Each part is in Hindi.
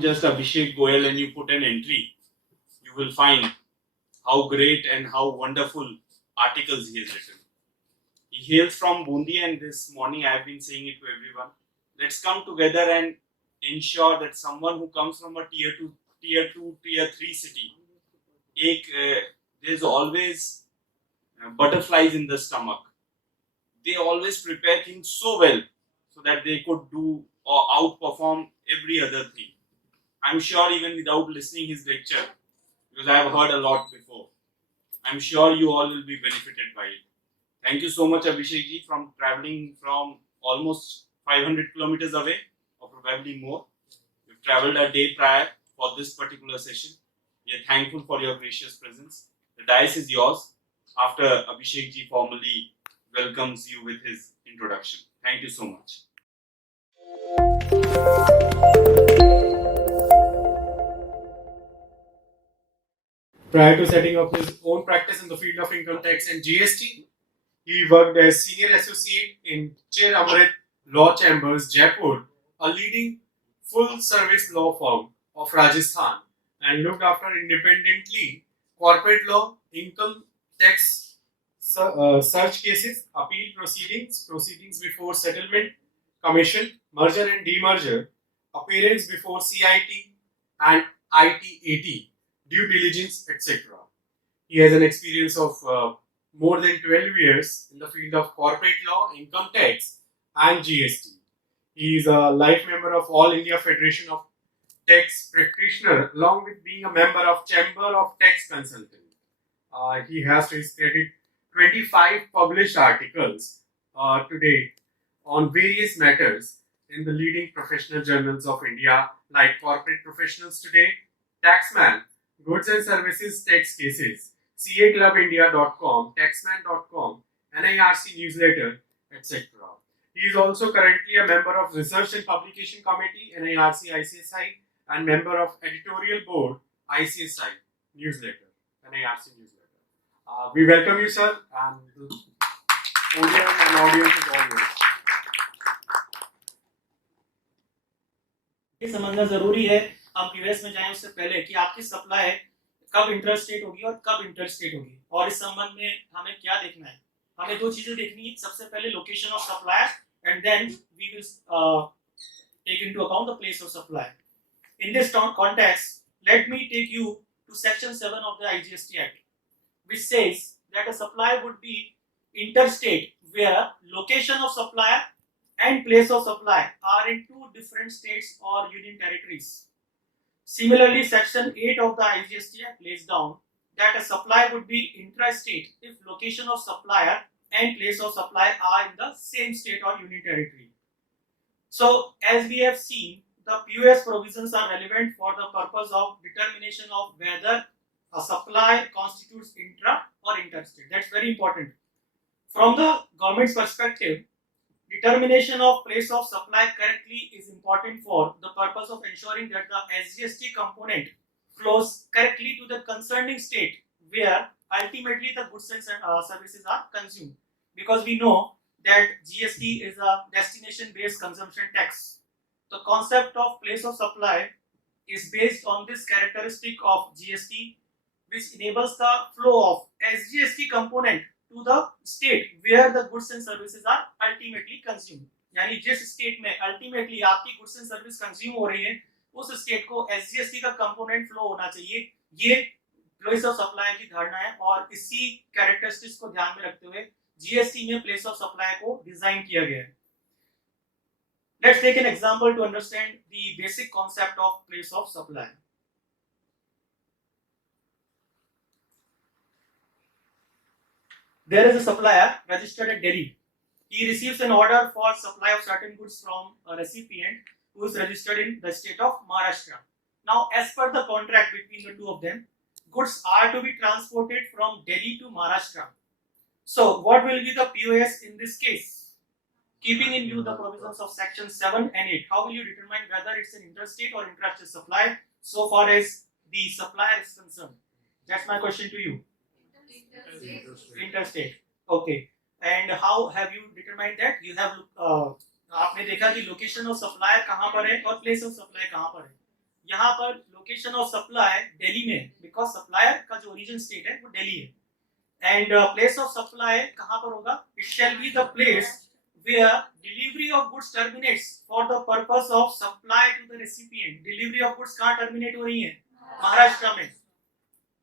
just Abhishek Goyal and you put an entry, you will find how great and how wonderful articles he has written. He hails from Bundi, and this morning I have been saying it to everyone. Let's come together and ensure that someone who comes from a tier 2, tier 3 city, there's always butterflies in the stomach. They always prepare things so well so that they could do or outperform every other thing. I'm sure even without listening his lecture, because I have heard a lot before, I'm sure you all will be benefited by it. Thank you so much, Abhishek ji, from traveling from almost 500 kilometers away, or probably more. You've traveled a day prior for this particular session. We are thankful for your gracious presence. The dais is yours after Abhishek ji formally welcomes you with his introduction. Thank you so much. Prior to setting up his own practice in the field of income tax and GST, he worked as senior associate in Chair Amrit Law Chambers, Jaipur, a leading full-service law firm of Rajasthan, and looked after independently corporate law, income tax search cases, appeal proceedings before settlement commission, merger and demerger, appearance before CIT and ITAT, due diligence, etc. He has an experience of more than 12 years in the field of corporate law, income tax, and GST. He is a life member of All India Federation of Tax Practitioners, along with being a member of Chamber of Tax Consultants. He has to his credit 25 published articles today on various matters in the leading professional journals of India, like Corporate Professionals Today, Taxman, Goods and Services Tax Cases, CAClubindia.com, Taxman.com, NIRC Newsletter, etc. He is also currently a member of Research and Publication Committee, NIRC ICSI, and member of Editorial Board, ICSI Newsletter, NIRC Newsletter. We welcome you, sir, and the podium and audience is all yours. ये समझना जरूरी है हम यूएस में जाएं उससे पहले कि आपकी सप्लाई कब इंटरस्टेट होगी और कब इंटरस्टेट होगी, और इस संबंध में हमें क्या देखना है. हमें दो चीजें देखनी है. सबसे पहले location of supply and then we will take into account the place of supply. In this context, let me take you to section 7 of the IGST Act, which says that a supply would be interstate where location of supply and place of supply are in two different states or union territories. Similarly, section 8 of the IGST Act lays down that a supply would be intrastate if location of supplier and place of supply are in the same state or union territory. So, as we have seen, the POS provisions are relevant for the purpose of determination of whether a supply constitutes intra or interstate. That's very important. From the government's perspective, determination of place of supply correctly is important for the purpose of ensuring that the SGST component flows correctly to the concerning state where ultimately the goods and services are consumed. Because we know that GST is a destination-based consumption tax. The concept of place of supply is based on this characteristic of GST, which enables the flow of SGST component to the state where the goods and services are ultimately consumed. यानी जिस स्टेट में अल्टीमेटली आपकी गुड्स एंड सर्विस कंज्यूम हो रही है उस स्टेट को एसजीएसटी का कंपोनेंट फ्लो होना चाहिए. ये प्लेस ऑफ सप्लाई की धारणा है और इसी कैरेक्टरिस्टिक्स को ध्यान में रखते हुए जीएसटी में प्लेस ऑफ सप्लाई को डिजाइन किया गया है. Let's take an example to understand the basic concept of place of supply. There is a supplier registered at Delhi. He receives an order for supply of certain goods from a recipient who is registered in the state of Maharashtra. Now, as per the contract between the two of them, goods are to be transported from Delhi to Maharashtra. So, what will be the POS in this case? Keeping in view the provisions of section 7 and 8, how will you determine whether it's an interstate or intrastate supply so far as the supplier is concerned? That's my question to you. Interstate. Okay. And how have you determined that? You have आपने देखा कि लोकेशन ऑफ सप्लायर कहाँ पर है और प्लेस ऑफ सप्लाई कहाँ पर है. यहाँ पर लोकेशन ऑफ सप्लाई दिल्ली में है, बिकॉज सप्लायर का जो ओरिजिन स्टेट है वो दिल्ली है. एंड प्लेस ऑफ सप्लाई कहाँ पर होगा? It shall be the place where delivery of goods terminates for the purpose of supply to the recipient. Delivery of goods कहाँ terminate हो रही है? महाराष्ट्र में.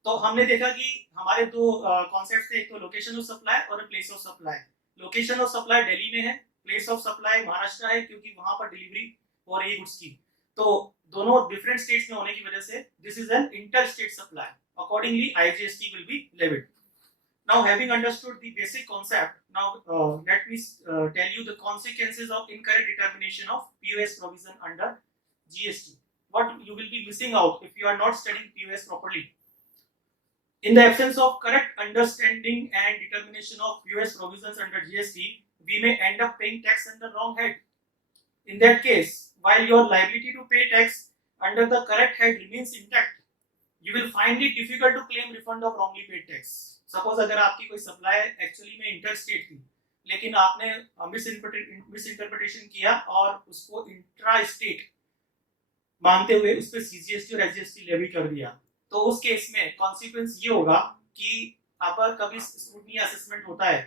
तो हमने देखा कि हमारे दो कॉन्सेप्ट थे, एक तो लोकेशन ऑफ सप्लाई और place of supply. Location of supply Delhi में है, प्लेस ऑफ सप्लाई महाराष्ट्र है, क्योंकि वहां पर डिलीवरी हो रही है गुड्स की. तो दोनों डिफरेंट स्टेट्स में होने की वजह से this is an inter state supply. Accordingly IGST will be levied. Now, having understood the basic concept, now let me tell you the consequences of incorrect determination of POS provision under GST. What you will be missing out if you are not studying POS properly. In the absence of correct understanding and determination of POS provisions under GST, we may end up paying tax under wrong head. In that case, while your liability to pay tax under the correct head remains intact, you will find it difficult to claim refund of wrongly paid tax. Suppose अगर आपकी कोई सप्लाई एक्चुअली में इंटर स्टेट थी, लेकिन आपने मिसइंटरप्रिटेशन किया और उसको इंट्रा स्टेट मानते हुए उस पर CGST और SGST लेवी कर दिया, तो उस केस में कॉन्सिक्वेंस ये होगा कि अगर कभी स्क्रूटनी असेसमेंट होता है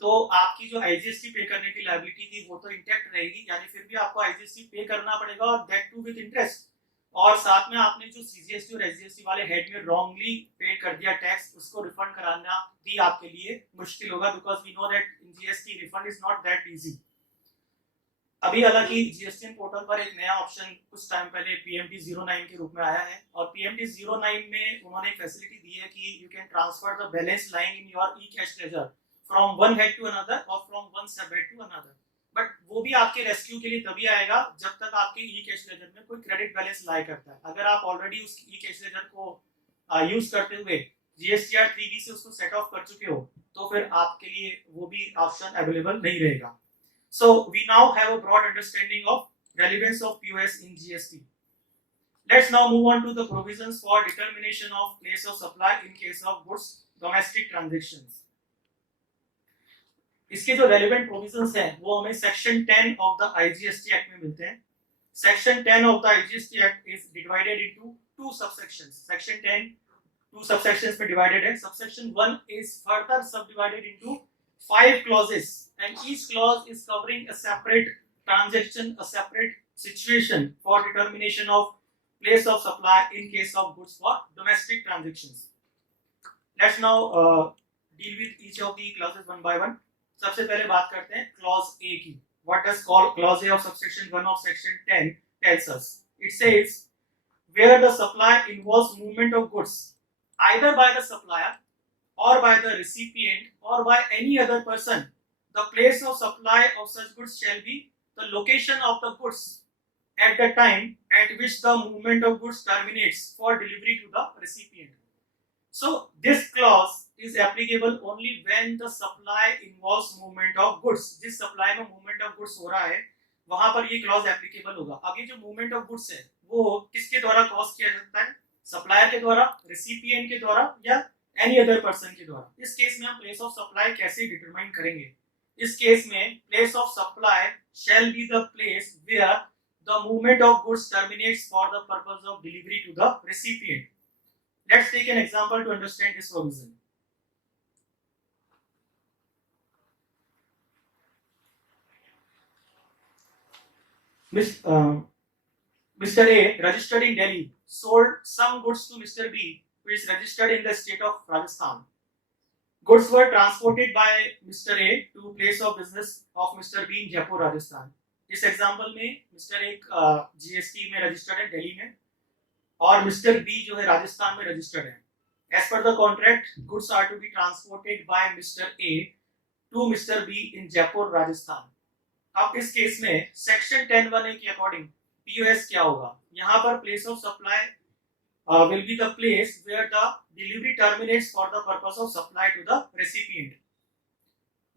तो आपकी जो IGST पे करने की लायबिलिटी थी वो तो इंटैक्ट रहेगी, यानी फिर भी आपको IGST पे करना पड़ेगा और दैट टू विद इंटरेस्ट. और साथ में आपने जो CGST और SGST वाले हेड में रॉन्गली पे कर दिया टैक्स, उसको रिफंड कराना भी आपके लिए मुश्किल होगा, because we know that in GST refund is not that easy. अभी हालांकि GST पोर्टल पर एक नया ऑप्शन कुछ टाइम पहले PMT09 के रूप में आया है, और PMT09 में उन्होंने एक फैसिलिटी दी है कि you can transfer the balance line in your e cash ledger from one head to another or from one sub head to another. But वो भी आपके रेस्क्यू के लिए तभी आएगा जब तक आपके ई-कैश लेजर में कोई क्रेडिट बैलेंस लाई करता है. अगर आप ऑलरेडी उस ई-कैश लेजर को यूज करते हुए GSTR 3B से उसको सेट ऑफ कर चुके हो, तो फिर आपके लिए वो भी ऑप्शन अवेलेबल नहीं रहेगा. So we now have a broad understanding of relevance of POS in GST. Let's now move on to the provisions for determination of place of supply in case of goods domestic transactions. इसके जो relevant provisions हैं वो हमें section 10 of the IGST Act में मिलते हैं. Section 10 of the IGST Act is divided into two subsections. Section 10 two subsections में divided है. Subsection 1 is further subdivided into 5 clauses, and each clause is covering a separate transaction, a separate situation for determination of place of supply in case of goods for domestic transactions. Let's now deal with each of the clauses one by one. सबसे पहले बात करते हैं clause A की. What does clause A of subsection 1 of section 10 tells us? It says where the supply involves movement of goods either by the supplier or by the recipient or by any other person, the place of supply of such goods shall be the location of the goods at the time at which the movement of goods terminates for delivery to the recipient. So this clause is applicable only when the supply involves movement of goods. जिस supply में movement of goods हो रहा है वहां पर ये clause applicable होगा. अब ये जो movement of goods है वो किसके द्वारा cause किया जाता है? Supplier के द्वारा, recipient के द्वारा या any other person के द्वारा. इस केस में हम place of supply कैसे determine करेंगे? इस केस में place of supply shall be the place where the movement of goods terminates for the purpose of delivery to the recipient. Let's take an example to understand this provision. Mr. A, registered in Delhi, sold some goods to Mr. B, who is registered in the state of Rajasthan. Goods were transported by Mr. A to place of business of Mr. B in Jaipur, Rajasthan. इस एग्जाम्पल में मिस्टर A GST में रजिस्टर्ड है दिल्ली में और मिस्टर B जो है राजस्थान में रजिस्टर्ड है. As per the contract, goods are to be transported by Mr. A to Mr. B in Jaipur, Rajasthan. अब इस केस में सेक्शन 10(1)(a) के अकॉर्डिंग POS क्या होगा? यहाँ पर place of supply will be the place where the delivery terminates for the purpose of supply to the recipient.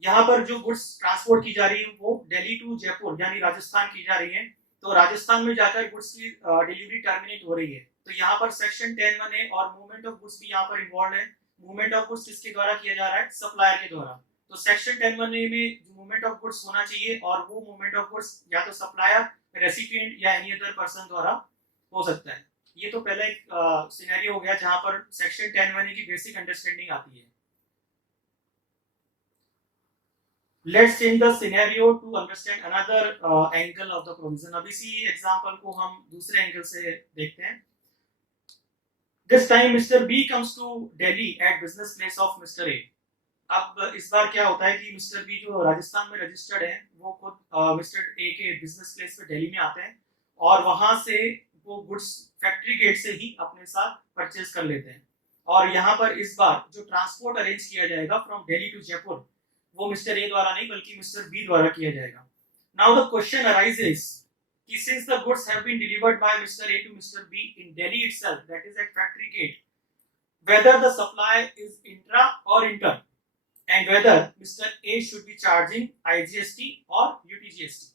यहाँ पर जो गुड्स ट्रांसपोर्ट की जा रही है वो दिल्ली टू जयपुर यानी राजस्थान की जा रही है, तो राजस्थान में जाकर गुड्स की डिलीवरी टर्मिनेट हो रही है. तो यहाँ पर सेक्शन 10(1)(a) और मूवमेंट ऑफ गुड्स भी यहाँ पर इन्वॉल्व है. मूवमेंट ऑफ गुड्स किसके द्वारा किया जा रहा है? सप्लायर के द्वारा. तो सेक्शन 10(1)(a) में जो मूवमेंट ऑफ गुड्स होना चाहिए और वो मूवमेंट ऑफ गुड्स या तो सप्लायर, रेसिपिएंट या एनी अदर पर्सन द्वारा हो सकता है. ये तो पहला एक सिनेरियो हो गया जहां पर सेक्शन 10(1) की बेसिक अंडरस्टैंडिंग आती है. Let's change the scenario to understand another angle of the provision. अब इसी एग्जांपल को हम दूसरे एंगल से देखते हैं. This time Mr. B comes to Delhi at business place of Mr. A. अब इस बार क्या होता है कि मिस्टर बी जो राजस्थान में रजिस्टर्ड है वो खुद मिस्टर ए के बिजनेस प्लेस पे दिल्ली में आते हैं और वहां से वो गुड्स फैक्ट्री गेट से ही अपने साथ परचेज कर लेते हैं. और यहाँ पर इस बार जो ट्रांसपोर्ट अरेंज किया जाएगा फ्रॉम दिल्ली टू जयपुर वो मिस्टर ए द्वारा नहीं बल्कि मिस्टर बी द्वारा किया जाएगा. नाउ द क्वेश्चन अराइजेस कि since the goods have been delivered by Mr. A to Mr. B in Delhi itself, that is at factory gate, whether the supply is intra or inter, and whether Mr. A should be charging IGST or UTGST.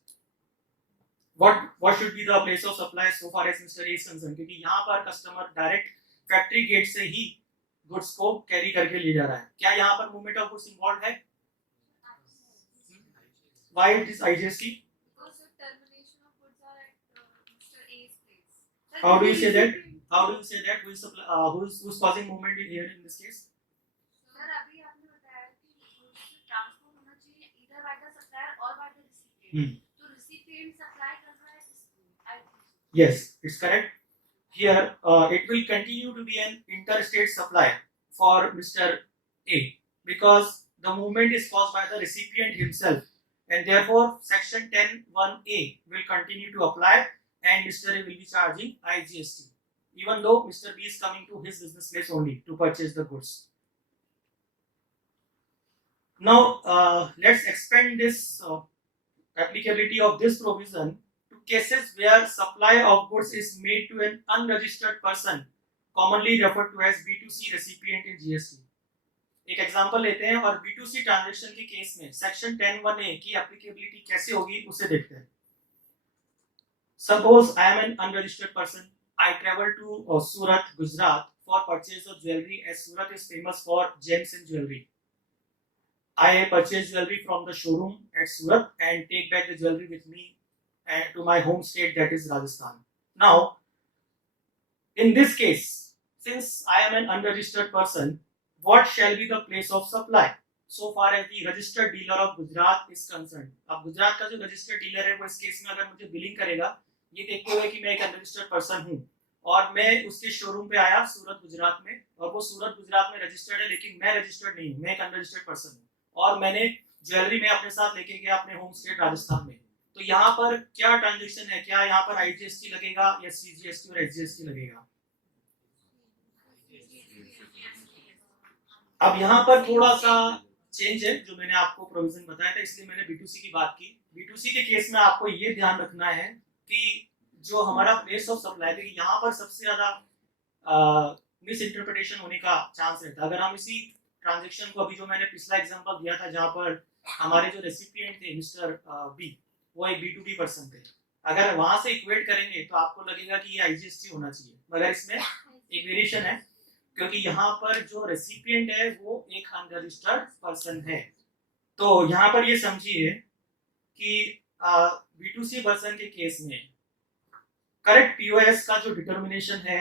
What should be the place of supply so far as Mr. A is concerned? क्योंकि यहाँ पर कस्टमर डायरेक्ट फैक्ट्री गेट से ही गुड्स को कैरी करके ले जा रहा है. क्या यहाँ पर मूवमेंट ऑफ गुड्स इन्वॉल्व है? Why it is IGST? Because the termination of goods are at Mr. A's place. How do you say that? How do you say that? Who's causing movement here in this case? Sir, अभी आपने बताया कि goods ट्रांसपोर्ट होना चाहिए either by the supplier or by the recipient. तो recipient supply कर रहा है इसको. Yes, it's correct. Here, it will continue to be an interstate supply for Mr. A because the movement is caused by the recipient himself. And therefore, section 10(1)(a) will continue to apply and Mr. A will be charging IGST, even though Mr. B is coming to his business place only to purchase the goods. Now, let's expand this applicability of this provision to cases where supply of goods is made to an unregistered person, commonly referred to as B2C recipient in GST. एक एग्जांपल लेते हैं और B2C ट्रांजैक्शन के केस में सेक्शन 10(1)(a) की एप्लीकेबिलिटी कैसे होगी उसे देखते हैं. Suppose I am an unregistered person. I travel to Surat, Gujarat for purchase of jewelry as Surat is famous for gems and jewelry. I purchase jewelry from the showroom at Surat and take back the jewelry with me to my home state, that is Rajasthan. Now, in this case, since I am an unregistered person, what shall be the place of supply so far as the registered dealer of Gujarat is concerned? अब गुजरात का जो रजिस्टर्ड डीलर है वो इस केस में अगर मुझे बिलिंग करेगा ये देखते हुए कि मैं एक अनरजिस्टर्ड पर्सन हूँ और मैं उसके शोरूम पे आया सूरत गुजरात में और वो सूरत गुजरात में रजिस्टर्ड है लेकिन मैं रजिस्टर्ड नहीं हूँ, मैं एक अनरजिस्टर्ड पर्सन हूँ और मैंने ज्वेलरी में अपने साथ लेके गया अपने होम स्टेट राजस्थान में. तो यहाँ पर क्या ट्रांजेक्शन है? क्या यहाँ पर IGST लगेगा या CGST और SGST लगेगा? अब यहाँ पर थोड़ा सा चेंज है जो मैंने आपको प्रोविजन बताया था इसलिए मैंने B2C की बात की. B2C के केस में आपको ये ध्यान रखना है कि जो हमारा प्लेस ऑफ सप्लाई है यहाँ पर सबसे ज्यादा मिस इंटरप्रिटेशन होने का चांस रहता है. अगर हम इसी ट्रांजेक्शन को अभी जो मैंने पिछला एग्जांपल दिया था जहाँ पर हमारे जो रेसिपिएंट थे मिस्टर बी वो एक B2B पर्सन थे, अगर वहां से इक्वेट करेंगे तो आपको लगेगा कि ये IGST होना चाहिए मगर इसमें एक वेरिएशन है क्योंकि यहाँ पर जो रेसिपिएंट है वो एक अनरजिस्टर्ड पर्सन है. तो यहाँ पर ये समझिए कि B2C पर्सन के केस में करेक्ट POS का जो डिटर्मिनेशन है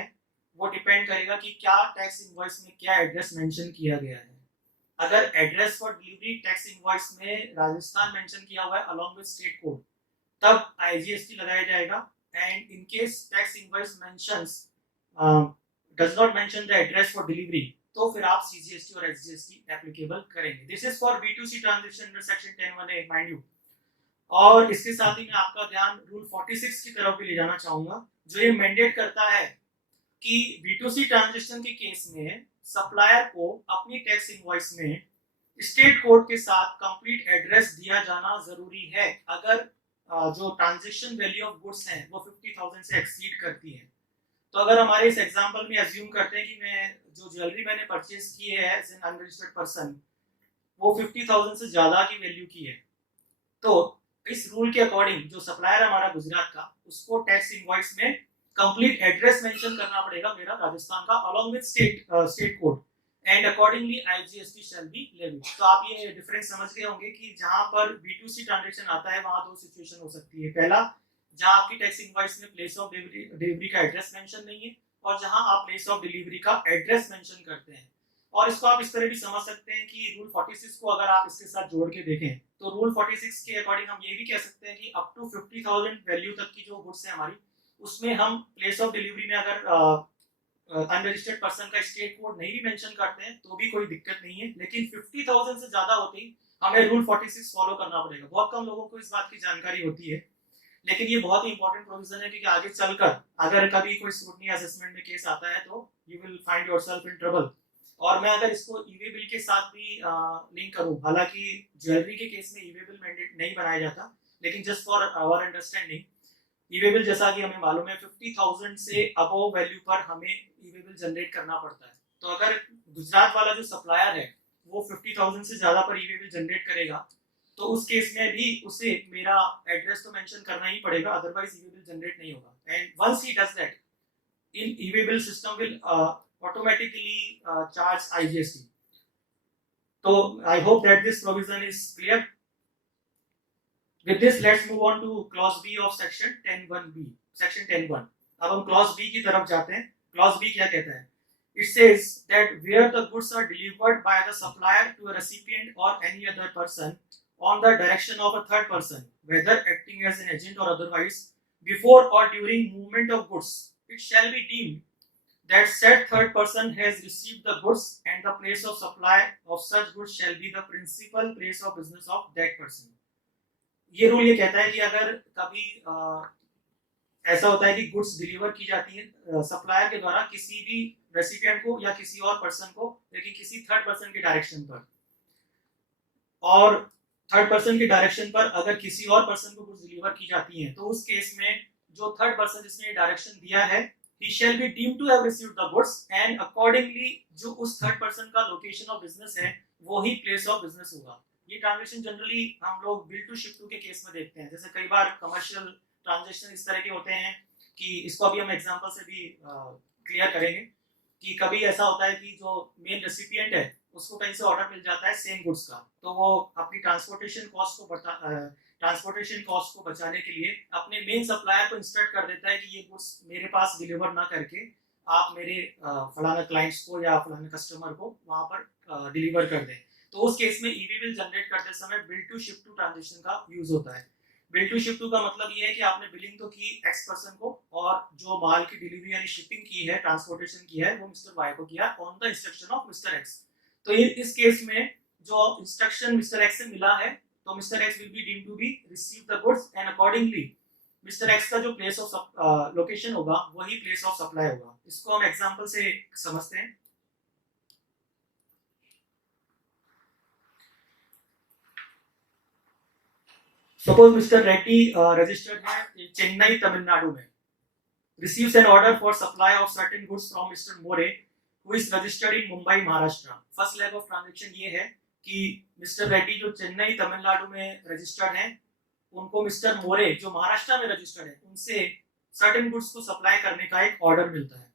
वो डिपेंड करेगा कि क्या टैक्स इनवॉइस में क्या एड्रेस मेंशन किया गया है. अगर address for delivery tax invoice में राजस्थान मेंशन किया हुआ है अलोंग विद स्टेट कोड तब IGST लगाया जाएगा and in case tax invoice mentions does not mention the address for delivery तो फिर आप CGST और SGST एप्लीकेबल करेंगे. This is for B2C transaction under section 10(1)(a) mind you. और इसके साथ ही मैं आपका ध्यान रूल 46 की तरफ भी ले जाना चाहूंगा जो ये मैंडेट करता है कि B2C ट्रांजैक्शन के केस में सप्लायर को अपनी टैक्स इनवॉइस में स्टेट कोड के साथ कंप्लीट एड्रेस दिया जाना जरूरी है अगर जो ट्रांजैक्शन वैल्यू ऑफ गुड्स हैं वो 50,000 से एक्सीड करती है. तो अगर हमारे इस एग्जांपल में अज्यूम करते हैं कि मैं जो ज्वेलरी मैंने परचेज की है एज एन अनरजिस्टर्ड पर्सन वो 50,000 से ज्यादा की वैल्यू की है तो इस रूल के अकॉर्डिंग जो सप्लायर हमारा गुजरात का उसको टैक्स इनवॉइस में कंप्लीट एड्रेस मेंशन करना पड़ेगा मेरा राजस्थान का along with state code and accordingly IGST shall be levied. तो आप ये डिफरेंस समझ गए होंगे कि जहां पर B2C ट्रांजैक्शन आता है वहां दो सिचुएशन हो सकती है. पहला जहां आपकी टैक्स इनवॉइस में प्लेस ऑफ डिलीवरी का एड्रेस मेंशन नहीं है और जहां आप प्लेस ऑफ डिलीवरी का एड्रेस मेंशन करते हैं। और इसको आप इस तरह भी समझ सकते हैं कि रूल 46 को अगर आप इसके साथ जोड़ के देखें तो रूल 46 के अकॉर्डिंग हम ये भी कह सकते हैं कि अप टू 50,000 वैल्यू तक की जो गुड्स है हमारी, उसमें हम प्लेस ऑफ डिलीवरी में अगर अनरजिस्टर्ड पर्सन का स्टेट कोड नहीं भी मेंशन करते हैं तो भी कोई दिक्कत नहीं है, लेकिन 50,000 से ज्यादा होते ही हमें रूल 46 फॉलो करना पड़ेगा। बहुत कम लोगों को इस बात की जानकारी होती है, लेकिन ये बहुत ही इंपॉर्टेंट प्रोविजन है, क्योंकि आगे चलकर अगर कभी कोई स्क्रूटनी असेसमेंट में केस आता है तो you will find yourself in trouble. और मैं अगर इसको ईवे बिल के साथ भी लिंक करूं, हालांकि ज्वेलरी के केस में ईवे बिल मैंडेट नहीं बनाया जाता, लेकिन just for our understanding, e way bill जैसा कि हमें मालूम है 50,000 से अबव वैल्यू पर हमें ईवे बिल जनरेट करना पड़ता है। तो अगर गुजरात वाला जो सप्लायर है वो 50,000 से ज्यादा पर ईवे बिल जनरेट करेगा तो उस केस में भी उसे मेरा एड्रेस तो मेंशन करना ही पड़ेगा, अदरवाइज ईवे बिल जनरेट नहीं होगा। And once he does that, in e way bill system will automatically charge IGST. So I hope that this provision is clear. With this, let's move on to clause B of section 10(1)(b). Section 10(1). अब हम clause B की तरफ जाते हैं। Clause B क्या कहता है? It says that where the goods are delivered by the supplier to a recipient or any other person on the direction of a third person, whether acting as an agent or otherwise, before or during movement of goods, it shall be deemed that said third person has received the goods and the place of supply of such goods shall be the principal place of business of that person. ये रूल ये कहता है कि अगर कभी ऐसा होता है कि गुड्स डिलीवर की जाती है सप्लायर के द्वारा किसी भी रेसिपिएंट को या किसी और पर्सन को, लेकिन किसी थर्ड पर्सन के डायरेक्शन पर, और थर्ड पर्सन के डायरेक्शन पर अगर किसी और पर्सन को गुड्स डिलीवर की जाती हैं, तो उस केस में जो थर्ड पर्सन जिसने डायरेक्शन दिया है, he shall be deemed to have received the goods and accordingly जो उस थर्ड पर्सन का लोकेशन ऑफ बिजनेस है वो ही प्लेस ऑफ बिजनेस होगा। ये ट्रांजैक्शन जनरली हम लोग बिल टू शिप टू के केस में देखते हैं। जैसे कई बार कमर्शियल ट्रांजैक्शन इस तरह के होते हैं कि इसको अभी हम एग्जांपल से भी क्लियर करेंगे कि कभी ऐसा होता है कि जो मेन रेसिपिएंट है उसको कहीं से ऑर्डर मिल जाता है सेम गुड्स का, तो वो अपनी ट्रांसपोर्टेशन कॉस्ट को बचाने के लिए अपने मेन सप्लायर को इंस्ट्रक्ट कर देता है कि ये गुड्स मेरे पास डिलीवर ना करके आप मेरे फलाना क्लाइंट्स को या फलाना कस्टमर को वहां पर डिलीवर कर दें। तो उस केस में ईवी बिल जनरेट करते समय bill to ship to transaction का यूज होता है। बिल टू शिप टू का मतलब ये है कि आपने बिलिंग तो की एक्स पर्सन को, और जो माल की डिलीवरी यानी शिपिंग की है, ट्रांसपोर्टेशन की है, वो मिस्टर वाई को किया on the instruction of mister x. तो इस केस में जो इंस्ट्रक्शन मिस्टर एक्स से मिला है, तो mister X will be deemed to be receive the goods and accordingly mister X का जो प्लेस ऑफ लोकेशन होगा वही प्लेस ऑफ सप्लाई होगा। इसको हम एग्जांपल से समझते हैं। सपोज मिस्टर रेड्डी रजिस्टर्ड है चेन्नई तमिलनाडु में, receives an order for supply of certain goods from Mr. More who is registered in Mumbai, Maharashtra. First leg of transaction ये है कि मिस्टर रेड्डी जो चेन्नई तमिलनाडु में रजिस्टर्ड हैं, उनको मिस्टर मोरे जो महाराष्ट्र में रजिस्टर्ड है उनसे सर्टेन गुड्स को सप्लाई करने का एक ऑर्डर मिलता है।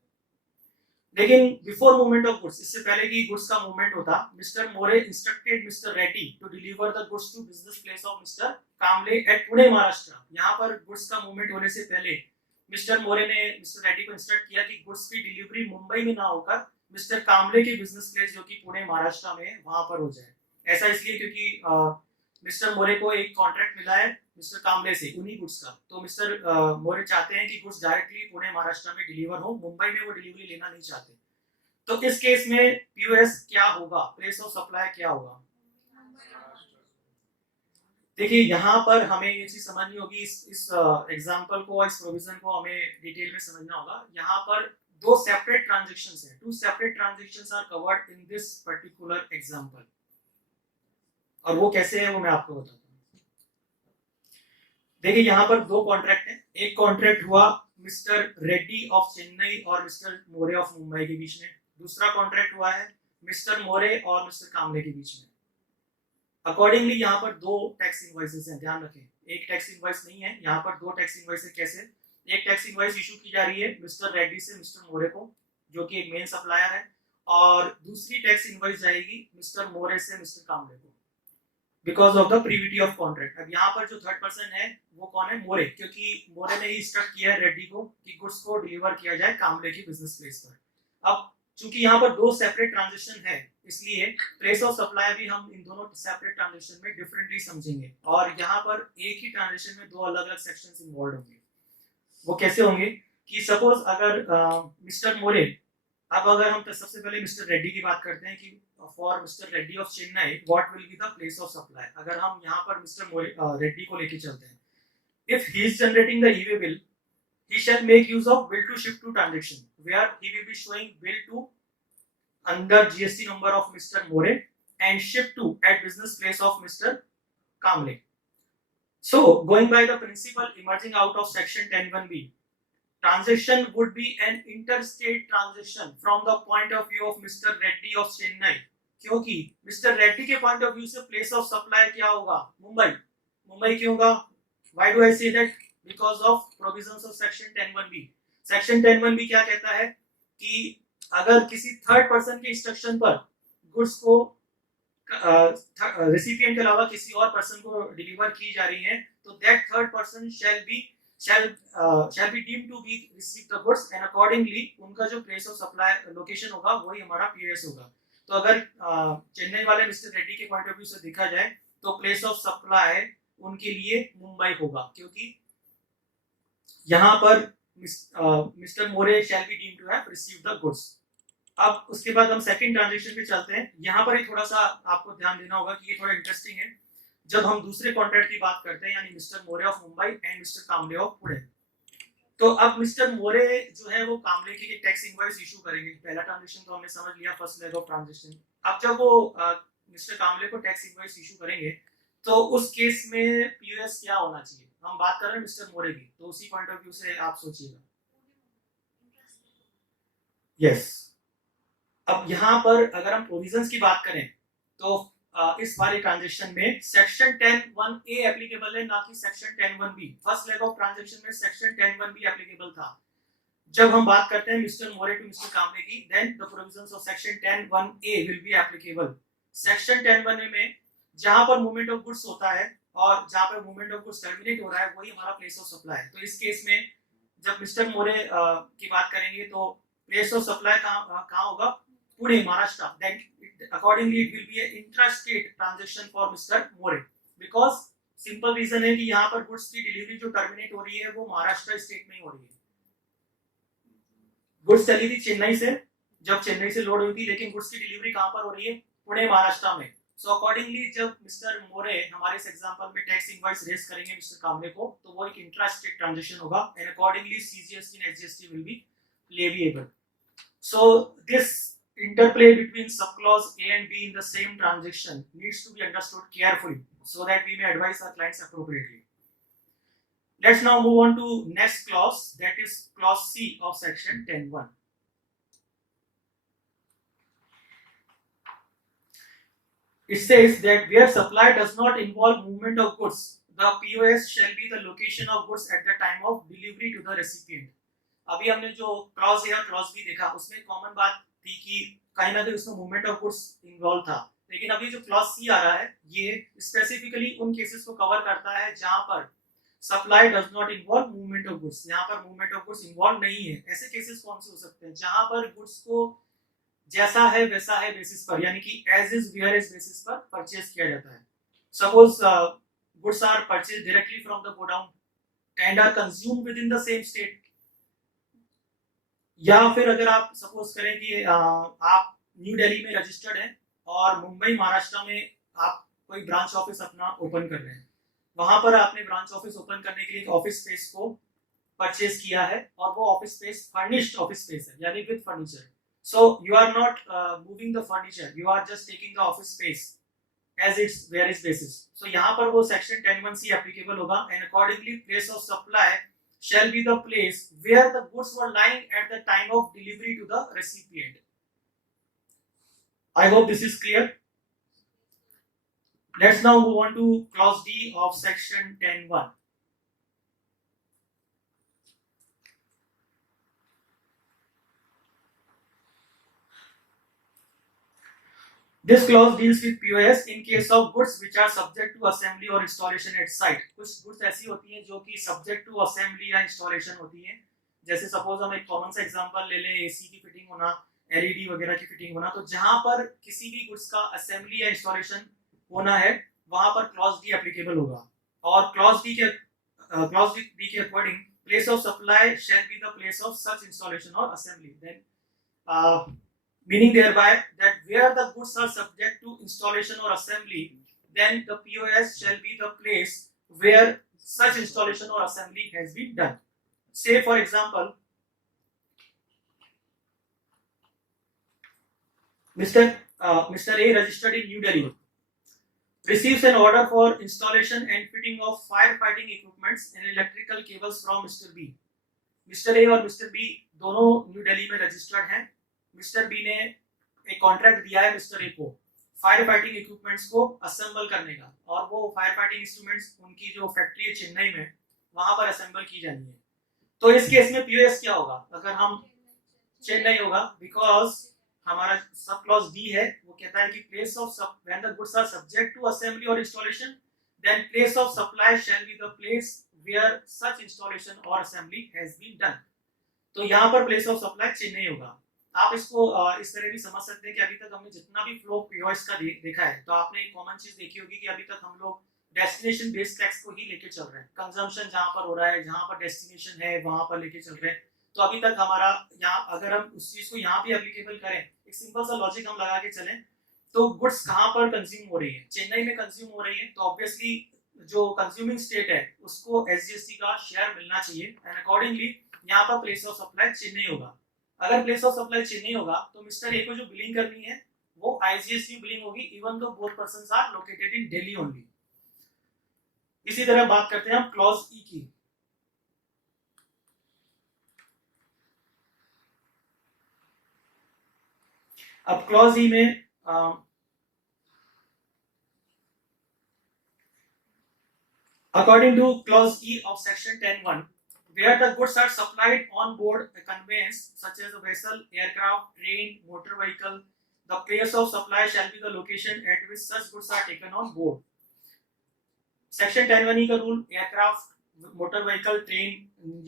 लेकिन बिफोर मूवमेंट ऑफ गुड्स, इससे पहले कि गुड्स का मूवमेंट होता, mister More instructed mister Reddy to deliver the goods to business place of mister Kamle at Pune, Maharashtra. यहाँ पर गुड्स का मूवमेंट होने से पहले मिस्टर मोरे ने मिस्टर रेड्डी को इंस्ट्रक्ट किया कि गुड्स की डिलीवरी मुंबई में ना होकर मिस्टर कामले के बिजनेस प्लेस जो कि पुणे महाराष्ट्र में वहां पर हो जाए। ऐसा इसलिए क्योंकि मिस्टर मोरे को एक कॉन्ट्रैक्ट मिला है मिस्टर कामले से उन्हीं गुड्स का, तो मिस्टर मोरे चाहते हैं कि गुड्स डायरेक्टली पुणे महाराष्ट्र में डिलीवर हो, मुंबई में वो डिलीवरी लेना नहीं चाहते। तो इस केस में पीओएस क्या होगा, प्लेस ऑफ सप्लाई क्या होगा? देखिए यहाँ पर हमें ये चीज समझनी होगी, इस एग्जांपल को, इस प्रोविजन को हमें डिटेल में समझना होगा। यहाँ पर दो सेपरेट ट्रांजैक्शंस हैं, two separate transactions are covered in this particular example, और वो कैसे है वो मैं आपको बताता हूँ। देखिए यहाँ पर दो कॉन्ट्रैक्ट हैं। एक कॉन्ट्रैक्ट हुआ मिस्टर रेड्डी ऑफ चेन्नई और मिस्टर मोरे ऑफ मुंबई के बीच में, दूसरा कॉन्ट्रैक्ट हुआ है मिस्टर मोरे और मिस्टर कामले के बीच में। अकॉर्डिंगली यहाँ पर दो टैक्स इनवॉइसेस हैं, ध्यान रखें, एक टैक्स इनवॉइस नहीं है, यहाँ पर दो टैक्स इनवॉइस है। कैसे? एक टैक्स इनवॉइस इशू की जा रही है मिस्टर रेड्डी से मिस्टर मोरे को, जो कि एक मेन सप्लायर है, और दूसरी टैक्स इनवॉइस जाएगी मिस्टर मोरे से मिस्टर कामले को। Because of the privity of contract. अब यहाँ पर जो थर्ड पर्सन है वो कौन है? मोरे, क्योंकि मोरे ने ही इंस्ट्रक्ट किया है रेड्डी को कि गुड्स को डिलीवर किया जाए कामले की बिजनेस प्लेस पर। अब चूंकि यहाँ पर दो सेपरेट ट्रांजेक्शन है, इसलिए प्लेस ऑफ सप्लाई भी हम इन दोनों सेपरेट ट्रांजेक्शन में डिफरेंटली समझेंगे, और यहाँ पर एक ही ट्रांजेक्शन में दो अलग अलग सेक्शंस इन्वॉल्व होंगे। वो कैसे होंगे कि सपोज अगर मिस्टर मोरे, अब अगर हम सबसे पहले मिस्टर रेड्डी की बात करते हैं कि for mister Reddy of Chennai what will be the place of supply. अगर हम यहाँ पर मिस्टर मोरे रेड्डी को लेके चलते हैं, if he is generating the e-way bill, he shall make use of bill to ship to transaction, where he will be showing bill to under GST number of Mr. More and ship to at business place of Mr. Kamle. So, going by the principle emerging out of section 10(1)(b), transaction would be an interstate transaction from the point of view of Mr. Reddy of Chennai, क्योंकि Mr. Reddy के point of view से place of supply क्या होगा? मुंबई क्यों होगा? Why do I say that? Because of provisions of section 10(1)(b). section 10(1)(b) क्या कहता है कि अगर किसी थर्ड पर्सन के इंस्ट्रक्शन पर गुड्स को रेसिपिएंट के अलावा किसी और पर्सन को डिलीवर की जा रही है, तो that third person shall be deemed to be receive the goods and accordingly उनका जो प्लेस ऑफ सप्लाई लोकेशन होगा वही हमारा पीएस होगा। तो अगर चेन्नई वाले मिस्टर रेड्डी के पॉइंट ऑफ व्यू से देखा जाए तो प्लेस ऑफ सप्लाई उनके लिए मुंबई होगा, क्योंकि यहाँ पर mister More shall be deemed to have received the goods. अब उसके बाद हम सेकंड ट्रांजैक्शन पे चलते हैं। यहाँ पर ही थोड़ा सा आपको ध्यान देना होगा कि ये थोड़ा इंटरेस्टिंग है। जब हम दूसरे कॉन्ट्रैक्ट की बात करते हैं, यानी mister more of Mumbai and mister Kamle of Pune, तो अब मिस्टर मोरे जो है वो कामले के लिए टैक्स इनवॉइस इशू करेंगे। पहला ट्रांजैक्शन तो हमने समझ लिया, फर्स्ट लेग ऑफ ट्रांजैक्शन। अब जब वो मिस्टर कामले को टैक्स इनवॉइस इशू करेंगे तो उस केस में पीओएस क्या होना चाहिए? हम बात कर रहे हैं मिस्टर मोरे की, तो उसी पॉइंट ऑफ व्यू से आप सोचिएगा। यस। अब यहाँ पर अगर हम प्रोविजंस की बात करें तो इस वाले ट्रांजैक्शन में सेक्शन 10(1)(a) एप्लीकेबल है, ना कि section 10(1)(b). First leg of transaction में सेक्शन 10(1)(b) एप्लीकेबल था। जब हम बात करते हैं mister More to mister Kamle की, then the provisions of section 10(1)(a) will be applicable. Section 10(1)(a) में जहां पर मूवमेंट ऑफ गुड्स होता है और जहां पर मूवमेंट ऑफ गुड्स टर्मिनेट हो रहा है वही हमारा प्लेस ऑफ सप्लाई है। तो इस केस में जब मिस्टर मोरे की बात करेंगे तो प्लेस ऑफ सप्लाई कहां होगा? Pune, Maharashtra. Then accordingly it will be a intrastate transaction for mister More, because simple reason है कि यहाँ पर गुड्स की डिलीवरी जो टर्मिनेट हो रही है वो महाराष्ट्र स्टेट में ही हो रही है। गुड्स चली थी चेन्नई से, जब चेन्नई से लोड हुई थी, लेकिन गुड्स की डिलीवरी कहां पर हो रही है? पुणे, महाराष्ट्र में। सो अकॉर्डिंगली जब मिस्टर मोरे हमारे इस एग्जांपल में टैक्स इनवॉइस रेज करेंगे मिस्टर कामले को, तो वो एक इंट्रास्टेट ट्रांजैक्शन होगा and accordingly CGST and SGST will be leviable. So this interplay between subclause A and B in the same transaction needs to be understood carefully so that we may advise our clients appropriately. Let's now move on to next clause, that is clause C of section 10(1). It says that where supply does not involve movement of goods, the POS shall be the location of goods at the time of delivery to the recipient. अभी हमने जो clause A और clause B देखा, उसमें कॉमन बात थी कि कहीं ना कहीं उसमें मूवमेंट ऑफ गुड्स इन्वॉल्व था, लेकिन अभी जो क्लॉज सी आ रहा है ये स्पेसिफिकली उन केसेस को कवर करता है जहां पर supply does not involve movement of goods. यहाँ पर मूवमेंट ऑफ गुड्स इन्वॉल्व नहीं है। ऐसे केसेस कौन से हो सकते हैं? जहां पर गुड्स को जैसा है वैसा है बेसिस पर, यानी कि as is where is basis पर परचेज किया जाता है। Suppose goods are purchase directly from the godown and are consumed within the same state, या फिर अगर आप सपोज करें कि आप न्यू दिल्ली में रजिस्टर्ड हैं और मुंबई, महाराष्ट्र में आप कोई ब्रांच ऑफिस अपना ओपन कर रहे हैं, वहां पर आपने ब्रांच ऑफिस ओपन करने के लिए एक ऑफिस स्पेस को परचेज किया है और वो office space furnished office space है, यानी with furniture. So you are not moving the furniture, you are just taking the office space as it's where is basis. So यहाँ पर वो सेक्शन 10(1)(c) एप्लीकेबल होगा and accordingly place of supply shall be the place where the goods were lying at the time of delivery to the recipient. I hope this is clear. Let's now move on to clause D of section 10(1). This clause deals with POS in case of goods which are subject to assembly or installation at site. कुछ goods ऐसी होती हैं जो कि subject to assembly या installation होती हैं. जैसे सपोज हम एक कॉमन सा एग्जांपल ले लें, एसी की फिटिंग होना, एलईडी वगैरह की फिटिंग होना. तो जहां पर किसी भी गुड्स का असेंबली या इंस्टॉलेशन होना है वहां पर क्लॉज डी एप्लीकेबल होगा. और क्लॉज डी के according place of supply shall be the place of such installation or assembly. Then meaning thereby that where the goods are subject to installation or assembly, then the POS shall be the place where such installation or assembly has been done. Say for example, Mr. A registered in New Delhi receives an order for installation and fitting of firefighting equipments and electrical cables from Mr. B. Mr. A और Mr. B दोनों न्यू दिल्ली में रजिस्टर्ड हैं. मिस्टर बी ने एक कॉन्ट्रैक्ट दिया है मिस्टर ए को फायर फाइटिंग इक्विपमेंट्स को असेंबल करने का, और वो फायर फाइटिंग इंस्ट्रूमेंट्स उनकी जो फैक्ट्री है चेन्नई में वहां पर असेंबल की जानी है. तो इस केस में पीओएस क्या होगा? अगर हम चेन्नई होगा, बिकॉज हमारा सब क्लॉज डी है, वो कहता है कि place of when the goods are subject to assembly or installation, then place of supply shall be the place where such installation or assembly has been done. तो यहाँ पर प्लेस ऑफ सप्लाई चेन्नई होगा. आप इसको इस तरह भी समझ सकते हैं कि अभी तक हमने जितना भी फ्लो पीओएस का देखा है, तो आपने एक कॉमन चीज देखी होगी कि अभी तक हम लोग डेस्टिनेशन बेस्ड टैक्स को ही लेके चल रहे हैं. कंजम्पशन जहां पर हो रहा है, जहां पर डेस्टिनेशन है वहां पर लेके चल रहे हैं. तो अभी तक हमारा यहाँ अगर हम उस चीज को यहाँ भी एप्लीकेबल करें, एक सिंपल सा लॉजिक हम लगा के चलें, तो गुड्स कहाँ पर कंज्यूम हो रही है? चेन्नई में कंज्यूम हो रही है. तो ऑब्वियसली जो कंज्यूमिंग स्टेट है उसको एसजीएसटी का शेयर मिलना चाहिए, एंड अकॉर्डिंगली यहाँ पर प्लेस ऑफ सप्लाई चेन्नई होगा. अगर प्लेस ऑफ सप्लाई चेन्नई होगा तो मिस्टर ए को जो बिलिंग करनी है वो आईजीएसटी बिलिंग होगी, even though both persons are located in Delhi only. इसी तरह बात करते हैं हम क्लॉज ई की. अब क्लॉज ई में according to clause E of section 10(1), where the goods are supplied on board a conveyance such as a vessel, aircraft, train, motor vehicle, the place of supply shall be the location at which such goods are taken on board. Section 10(1) का rule aircraft, motor vehicle, train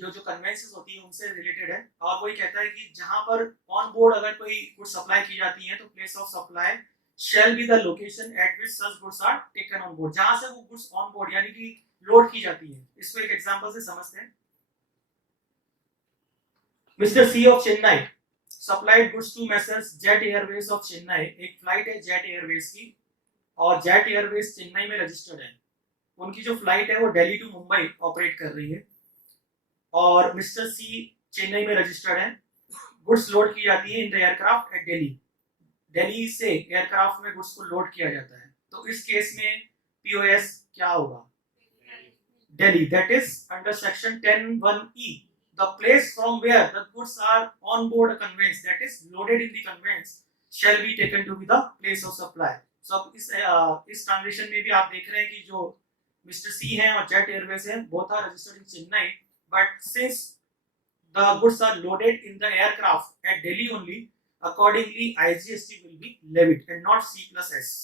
जो कन्वेंसेस होती है उनसे रिलेटेड है, और वही कहता है कि जहां पर ऑन बोर्ड अगर कोई गुड्स सप्लाई की जाती है तो place of supply shall be the location at which such goods are taken on board. जहां से वो गुड्स ऑन बोर्ड यानी कि लोड की जाती है. इसको एक एग्जांपल से समझते हैं. Mister C of Chennai supplied goods to messrs Jet Airways of Chennai. एक फ्लाइट है जेट एयरवेज की, और जेट एयरवेज चेन्नई में रजिस्टर्ड है. उनकी जो फ्लाइट है वो दिल्ली टू मुंबई ऑपरेट कर रही है, और मिस्टर सी चेन्नई में रजिस्टर्ड है. गुड्स लोड की जाती है in the aircraft at Delhi. Delhi से एयरक्राफ्ट में गुड्स को लोड किया जाता है. तो इस केस में पीओएस क्या होगा? Delhi. That is under section 10(1)(e). The place from where the goods are on board a conveyance, that is loaded in the conveyance, shall be taken to be the place of supply. So इस ट्रांजिशन में भी आप देख रहे हैं कि जो मिस्टर सी हैं और जेट एयरवेज हैं, both are registered in Chennai, but since the goods are loaded in the aircraft at Delhi only, accordingly IGST will be levied and not C+S.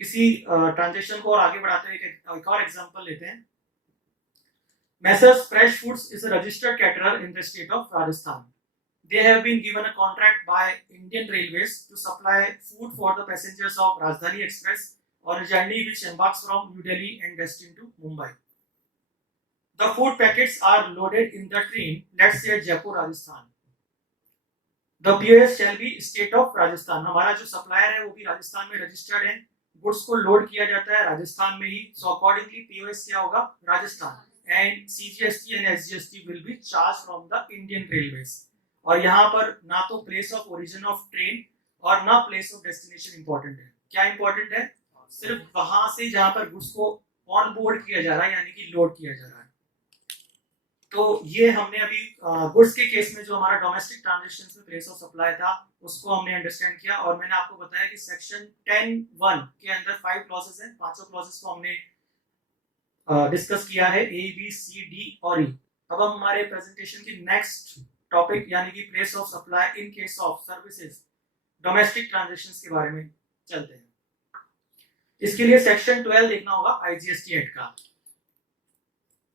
इसी ट्रांजेक्शन को और आगे बढ़ाते हुए एक और एग्जांपल लेते हैं. Messrs Fresh Foods is a registered caterer in the state of Rajasthan. They have been given a contract by Indian Railways to supply food for the passengers of Rajdhani Express on a journey which embarks from New Delhi and destined to Mumbai. The food packets are loaded in the train, let's say at Jaipur, Rajasthan. The POS shall be state of Rajasthan. हमारा जो सप्लायर है वो भी राजस्थान में रजिस्टर्ड है. गुड्स को लोड किया जाता है राजस्थान में ही. सो अकॉर्डिंगली पीओएस क्या होगा? Rajasthan. And CGST and SGST will be charge from the Indian railways. और यहाँ पर ना तो place of origin of train और ना प्लेस ऑफ डेस्टिनेशन इंपॉर्टेंट है. क्या इंपॉर्टेंट है? सिर्फ वहां से जहां पर गुड्स को ऑन बोर्ड किया जा रहा है यानी कि लोड किया जा रहा है. तो ये हमने अभी गुड्स के केस में जो हमारा डोमेस्टिक ट्रांजैक्शंस में प्लेस ऑफ सप्लाई था उसको हमने अंडरस्टैंड किया, और मैंने आपको बताया कि सेक्शन 10(1) के अंदर 5 क्लॉजेस हैं. 5 क्लॉजेस को हमने डिस्कस किया है, ए बी सी डी और ई. अब हम हमारे प्रेजेंटेशन की नेक्स्ट टॉपिक यानी कि place of supply in case of services domestic transactions के बारे में चलते हैं। इसके लिए सेक्शन 12 देखना होगा आईजीएसटी एक्ट का,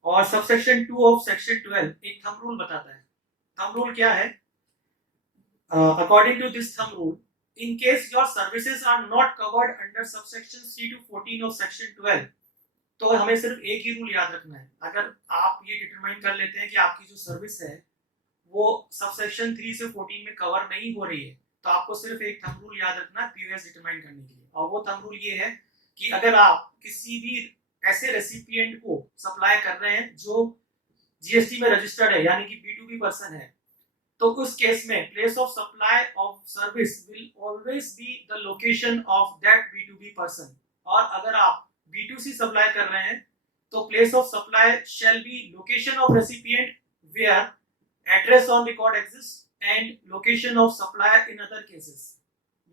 और सबसेक्शन 2 ऑफ सेक्शन 12 एक थंब रूल बताता है। थंब रूल क्या है? According to this thumb rule, in case your services are not covered under subsection 3 to 14 of section 12, तो हमें सिर्फ एक ही रूल याद रखना है। अगर आप ये डिटरमाइन कर लेते हैं कि आपकी जो सर्विस है वो सबसेक्शन 3 से 14 में कवर नहीं हो रही है, तो आपको सिर्फ एक थंब रूल याद रखना है पीओएस डिटरमाइन करने के लिए, और वो थंब रूल ये है कि अगर आप किसी भी ऐसे रेसिपिएंट को सप्लाई कर रहे हैं जो जीएसटी में रजिस्टर्ड है, यानी कि B2B पर्सन है, तो उस केस में place of supply of service will always be the location of that B2B person. और अगर आप B2C सप्लाई कर रहे हैं तो place of supply shall be location of recipient where address on record exist and location of supply in other cases.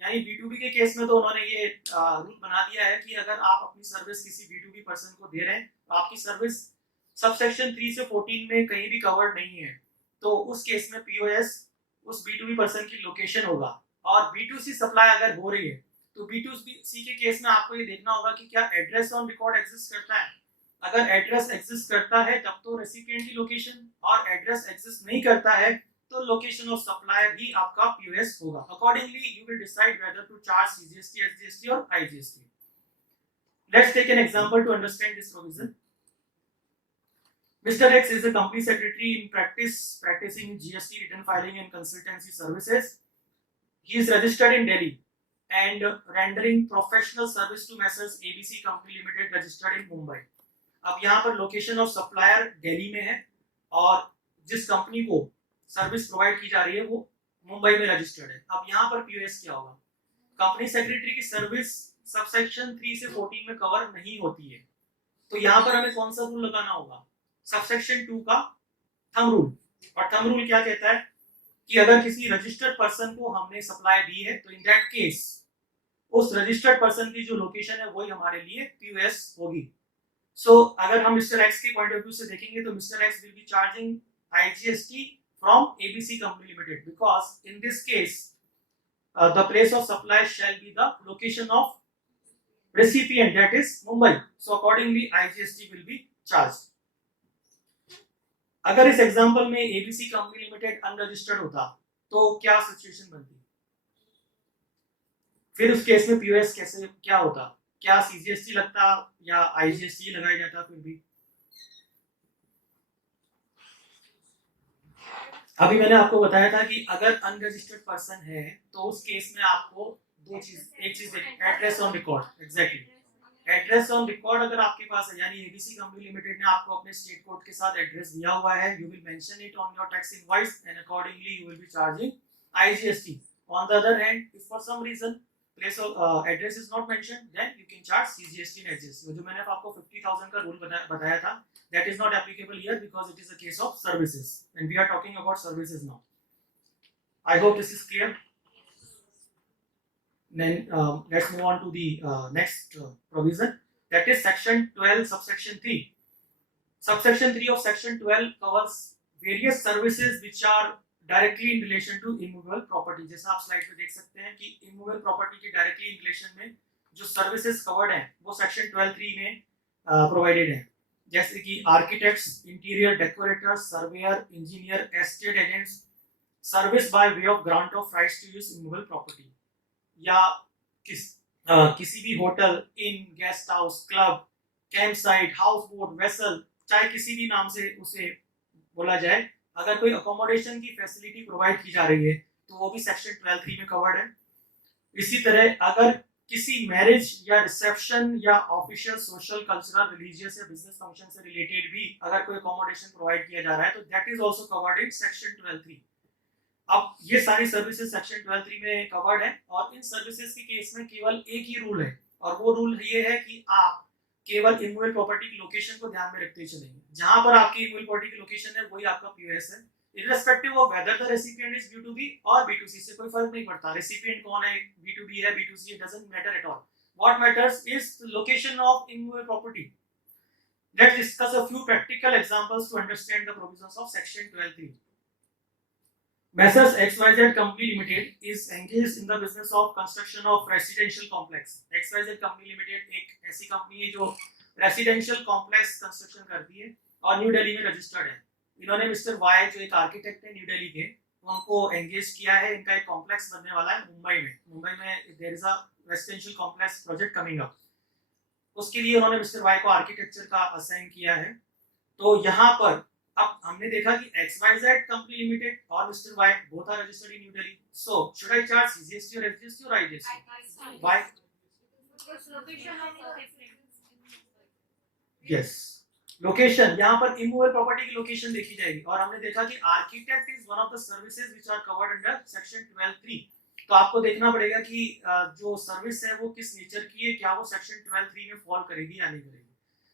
यानी B2B के केस में तो उन्होंने ये रूल बना दिया है कि अगर आप अपनी सर्विस किसी B2B पर्सन को दे रहे हैं तो आपकी सर्विस सबसेक्शन 3 से 14 में कहीं भी कवर्ड नहीं है, तो उस केस में पीओएस उस B2B पर्सन की लोकेशन होगा। और B2C सप्लाई अगर हो रही है तो B2C के केस में आपको ये देखना होगा कि क्या एड्रेस ऑन रिकॉर्ड एग्जिस्ट करता है। अगर एड्रेस एग्जिस्ट करता है तब तो रेसिपिएंट की लोकेशन, और एड्रेस एग्जिस्ट नहीं करता है तो लोकेशन ऑफ सप्लायर भी आपका पीओएस होगा। Accordingly you will decide whether to charge CGST, SGST or IGST. Let's take an example to understand this provision. Mr. X is a company secretary in practice, practicing GST return filing and consultancy services. He is registered in Delhi and rendering professional service to Messrs. ABC Company Limited, registered in Mumbai. अब यहाँ पर लोकेशन ऑफ सप्लायर दिल्ली में है और जिस कंपनी को सर्विस प्रोवाइड की जा रही है वो मुंबई में रजिस्टर्ड है। अब यहाँ पर पीओएस क्या होगा? कंपनी सेक्रेटरी की सर्विस सबसेक्शन 3 से 14 में कवर नहीं होती है, तो यहाँ पर हमें कौन सा रूल लगाना होगा? सबसेक्शन 2 का थंब रूल। और थंब रूल क्या कहता है कि अगर किसी रजिस्टर्ड पर्सन को हमने सप्लाई दी है तो इन दैट केस उस रजिस्टर्ड पर्सन की जो लोकेशन है वही हमारे लिए पीओएस होगी। सो अगर हम मिस्टर एक्स के पॉइंट ऑफ व्यू से देखेंगे तो mister X will be charging IGST from ABC company limited because in this case the place of supply shall be the location of recipient, that is Mumbai. So accordingly IGST will be charged. अगर इस एग्जांपल में एबीसी कंपनी लिमिटेड अनरजिस्टर्ड होता तो क्या सिचुएशन बनती? फिर उस केस में पीओएस कैसे क्या होता? क्या सीजीएसटी लगता या आईजीएसटी लगाया जाता? फिर भी अभी मैंने आपको बताया था कि अगर अनरजिस्टर्ड पर्सन है तो उस केस में आपको दो चीज, एक चीज address on record. Exactly, address on record अगर आपके पास है, यानी एबीसी कंपनी लिमिटेड ने आपको अपने स्टेट कोड के साथ एड्रेस दिया हुआ है, you will mention it on your tax invoice and accordingly you will be charging IGST. On the other hand, if for some reason place of address is not mentioned, then you can charge CGST and SGST. जो मैंने आपको 50,000 का रूल बताया था, that is not applicable here because it is a case of services and we are talking about services now. I hope this is clear. Then let's move on to the next provision, that is section 12 subsection 3. Subsection 3 of section 12 covers various services which are directly in relation to immovable property. जैसा आप स्लाइड पे देख सकते हैं कि immovable property के directly in relation में जो services covered हैं वो section 12(3) में provided हैं, जैसे कि architects, interior decorators, surveyor, engineer, estate agents, service by way of grant of rights to use immovable property, या किसी भी hotel, inn, guest house, club, camp site, houseboat, vessel, चाहे किसी भी नाम से उसे बोला जाए, अगर कोई अकोमोडेशन की फैसिलिटी प्रोवाइड की जा रही है तो वो भी सेक्शन 12(3) में कवर्ड है। इसी तरह अगर किसी मैरिज या रिसेप्शन या ऑफिशियल, सोशल, कल्चरल, रिलीजियस या बिजनेस फंक्शन से रिलेटेड भी अगर कोई अकोमोडेशन प्रोवाइड किया जा रहा है तो that is also covered in section 12(3). अब ये सारी सर्विसेज सेक्शन 12(3) में कवर्ड है और इन सर्विसेज के केस में केवल एक ही रूल है, और वो रूल ये है कि आप केवल इमूवेबल प्रॉपर्टी की लोकेशन को ध्यान में रखते चलेंगे। जहां पर आपकी इमूवेबल प्रॉपर्टी की लोकेशन है वही आपका पीओएस है, irrespective of whether the recipient is B2B or B2C, से कोई फर्क नहीं पड़ता recipient कौन है, B2B है, B2C, it doesn't matter at all. What matters is the location of immovable property. Let's discuss a few practical examples to understand the provisions of section 12(3). Messrs XYZ Company Limited is engaged in the business of construction of residential complex. XYZ Company Limited एक ऐसी कंपनी है जो रेसिडेंशियल कॉम्प्लेक्स कंस्ट्रक्शन करती है और न्यू दिल्ली में रजिस्टर्ड है. इन्होंने मिस्टर वाई जो एक आर्किटेक्ट है न्यू दिल्ली के, उनको एंगेज किया है. इनका एक कॉम्प्लेक्स बनने वाला है मुंबई में there is a residential complex project coming up. उसके लिए उन्होंने मिस्टर वाई को आर्किटेक्चर का असाइन किया है. तो यहाँ पर अब हमने देखा कि XYZ कंपनी लिमिटेड और mister Y both are registered in New Delhi. So should I charge CGST और SGST और IGST? Why? Location of the different. Yes, location. यहाँ पर इमूवेबल प्रॉपर्टी की लोकेशन देखी जाएगी और हमने देखा कि architect is one of the services which are covered under section 12(3). तो आपको देखना पड़ेगा कि जो सर्विस है वो किस नेचर की है, क्या वो सेक्शन 12(3) में फॉल करेगी या नहीं करेगी.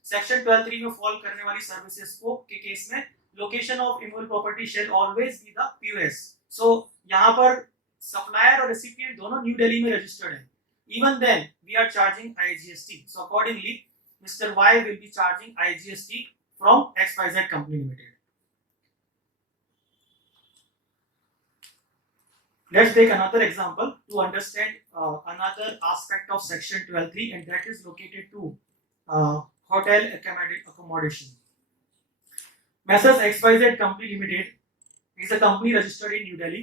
सेक्शन 12(3) में फॉल करने वाली सर्विसेज को के केस में location of immovable property shall always be the POS. So यहाँ पर सप्लायर और रेसिपिएंट दोनों न्यू दिल्ली में रजिस्टर्ड हैं. Even then we are charging IGST. So accordingly Mr. Y will be charging IGST from XYZ Company Limited. Let's take another example to understand another aspect of section 12(3), and that is located to hotel accommodation. Messrs XYZ Company Limited is a company registered in New Delhi.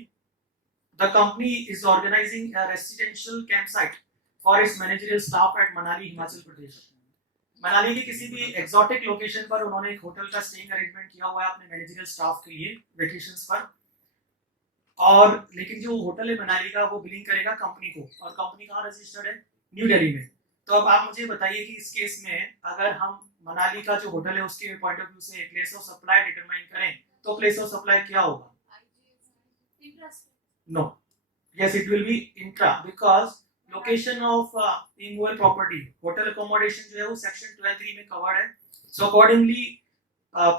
The company is organizing a residential campsite for its managerial staff at Manali, Himachal Pradesh. Manali की किसी भी एक्सोटिक लोकेशन पर उन्होंने एक होटल का स्टेइंग अरेंजमेंट किया हुआ है अपने मैनेजरियल स्टाफ के लिए वेकेशंस पर. और लेकिन जो होटल है मनाली का वो बिलिंग करेगा कंपनी को, और कंपनी कहाँ रजिस्टर्ड है? न्यू दिल्ली में. तो अब आप मुझे बताइए कि इस केस में अगर हम मनाली का जो होटल है उसके पॉइंट ऑफ व्यू से प्लेस ऑफ सप्लाई डिटरमाइन करें तो प्लेस ऑफ सप्लाई क्या होगा? No. Yes, it will be intra because location of immovable property, hotel accommodation जो है वो section 12(3) में covered है. So accordingly,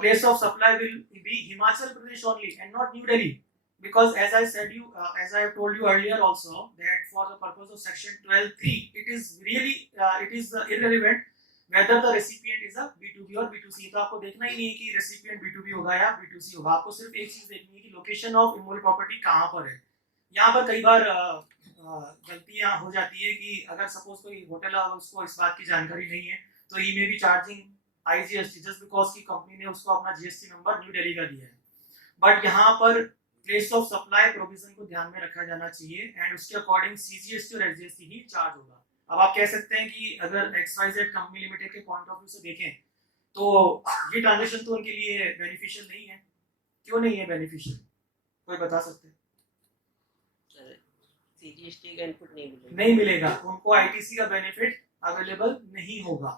place of supply will be Himachal Pradesh only and not New Delhi, because as I said you, as I have told you earlier also, that for the purpose of section 12(3), it is really irrelevant whether the recipient is a B2B or B2C. तो आपको देखना ही नहीं है कि recipient B2B होगा या B2C होगा. आपको सिर्फ एक चीज देखनी है कि location of immovable property कहाँ पर है. यहाँ पर कई बार गलतियाँ हो जाती है कि अगर सपोज कोई होटल है उसको इस बात की जानकारी नहीं है तो ही may be charging IGST just because की कंपनी ने उसको अपना GST नंबर न्यू दिल्ली का दिया है. बट यहाँ पर प्लेस ऑफ सप्लाई प्रोविजन को ध्यान में रखा जाना चाहिए एंड उसके अकॉर्डिंग CGST और SGST ही चार्ज होगा. अब आप कह सकते हैं कि अगर XYZ कंपनी लिमिटेड के पॉइंट ऑफ व्यू से देखें तो ये ट्रांजेक्शन तो उनके लिए बेनिफिशियल नहीं है. क्यों नहीं है बेनिफिशियल? कोई बता सकते हैं? CGST का इनपुट नहीं मिलेगा उनको. ITC का बेनिफिट अवेलेबल नहीं होगा.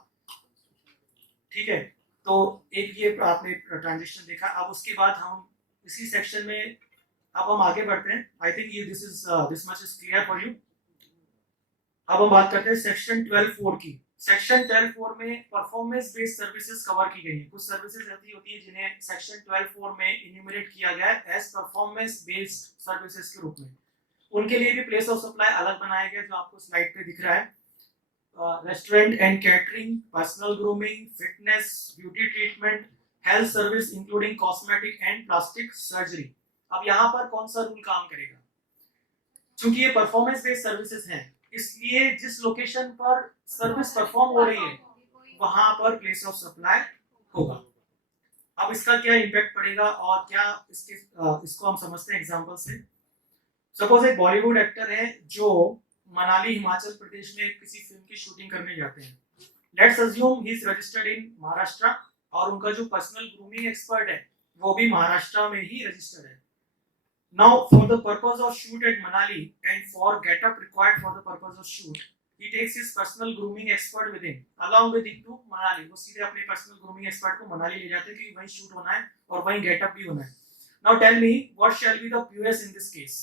ठीक है, तो एक ये आपने ट्रांजेक्शन देखा. अब उसके बाद हम इसी सेक्शन में अब हम आगे बढ़ते हैं. आई थिंक ये this much is clear for you. अब हम बात करते हैं सेक्शन 12(4) की. सेक्शन 12(4) में परफॉर्मेंस बेस्ड सर्विसेज कवर की गई हैं. कुछ सर्विसेज ऐसी होती है जिन्हें सेक्शन 12(4) में इन्यूमरेट किया गया है एज परफॉर्मेंस बेस्ड सर्विसेज के रूप में. उनके लिए भी प्लेस ऑफ सप्लाई अलग बनाया गया जो आपको स्लाइड पे दिख रहा है. Restaurant and catering, personal grooming, fitness, beauty treatment, health service including cosmetic and plastic surgery. अब यहाँ पर कौन सा रूल काम करेगा? क्योंकि ये परफॉर्मेंस बेस्ड सर्विसेज हैं इसलिए जिस लोकेशन पर सर्विस परफॉर्म हो रही है वहां पर प्लेस ऑफ सप्लाई होगा. अब इसका क्या इम्पैक्ट पड़ेगा और क्या इसको हम समझते हैं एग्जांपल से. सपोज एक बॉलीवुड एक्टर है जो मनाली हिमाचल प्रदेश में किसी फिल्म की शूटिंग करने जाते हैं. Let's assume he is registered in Maharashtra और उनका जो पर्सनल ग्रूमिंग एक्सपर्ट है वो भी महाराष्ट्र में ही रजिस्टर्ड है. Now for the purpose of shoot at Manali and for getup required for the purpose of shoot he takes his personal grooming expert with him along with him to Manali. वो सीधे अपने पर्सनल ग्रूमिंग एक्सपर्ट को मनाली ले जाते हैं क्योंकि वहीं शूट होना है और वहीं गेटअप भी होना है. Now tell me what shall be the POS in this case?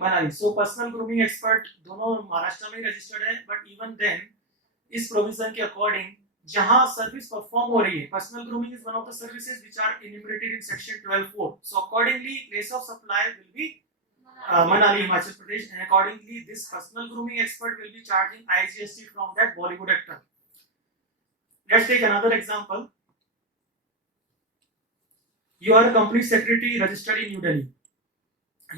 Manali. So personal grooming expert दोनों महाराष्ट्र में रजिस्टर्ड है बट इवन देन इस प्रोविजन के अकॉर्डिंग जहां सर्विस परफॉर्म हो रही है, personal grooming is one of the services which are enumerated in section 12(4). So accordingly place of supply will be Manali, Himachal Pradesh, and accordingly this personal grooming expert will be charging IGST from that Bollywood actor. Let's take another example. You are a company secretary registered in New Delhi.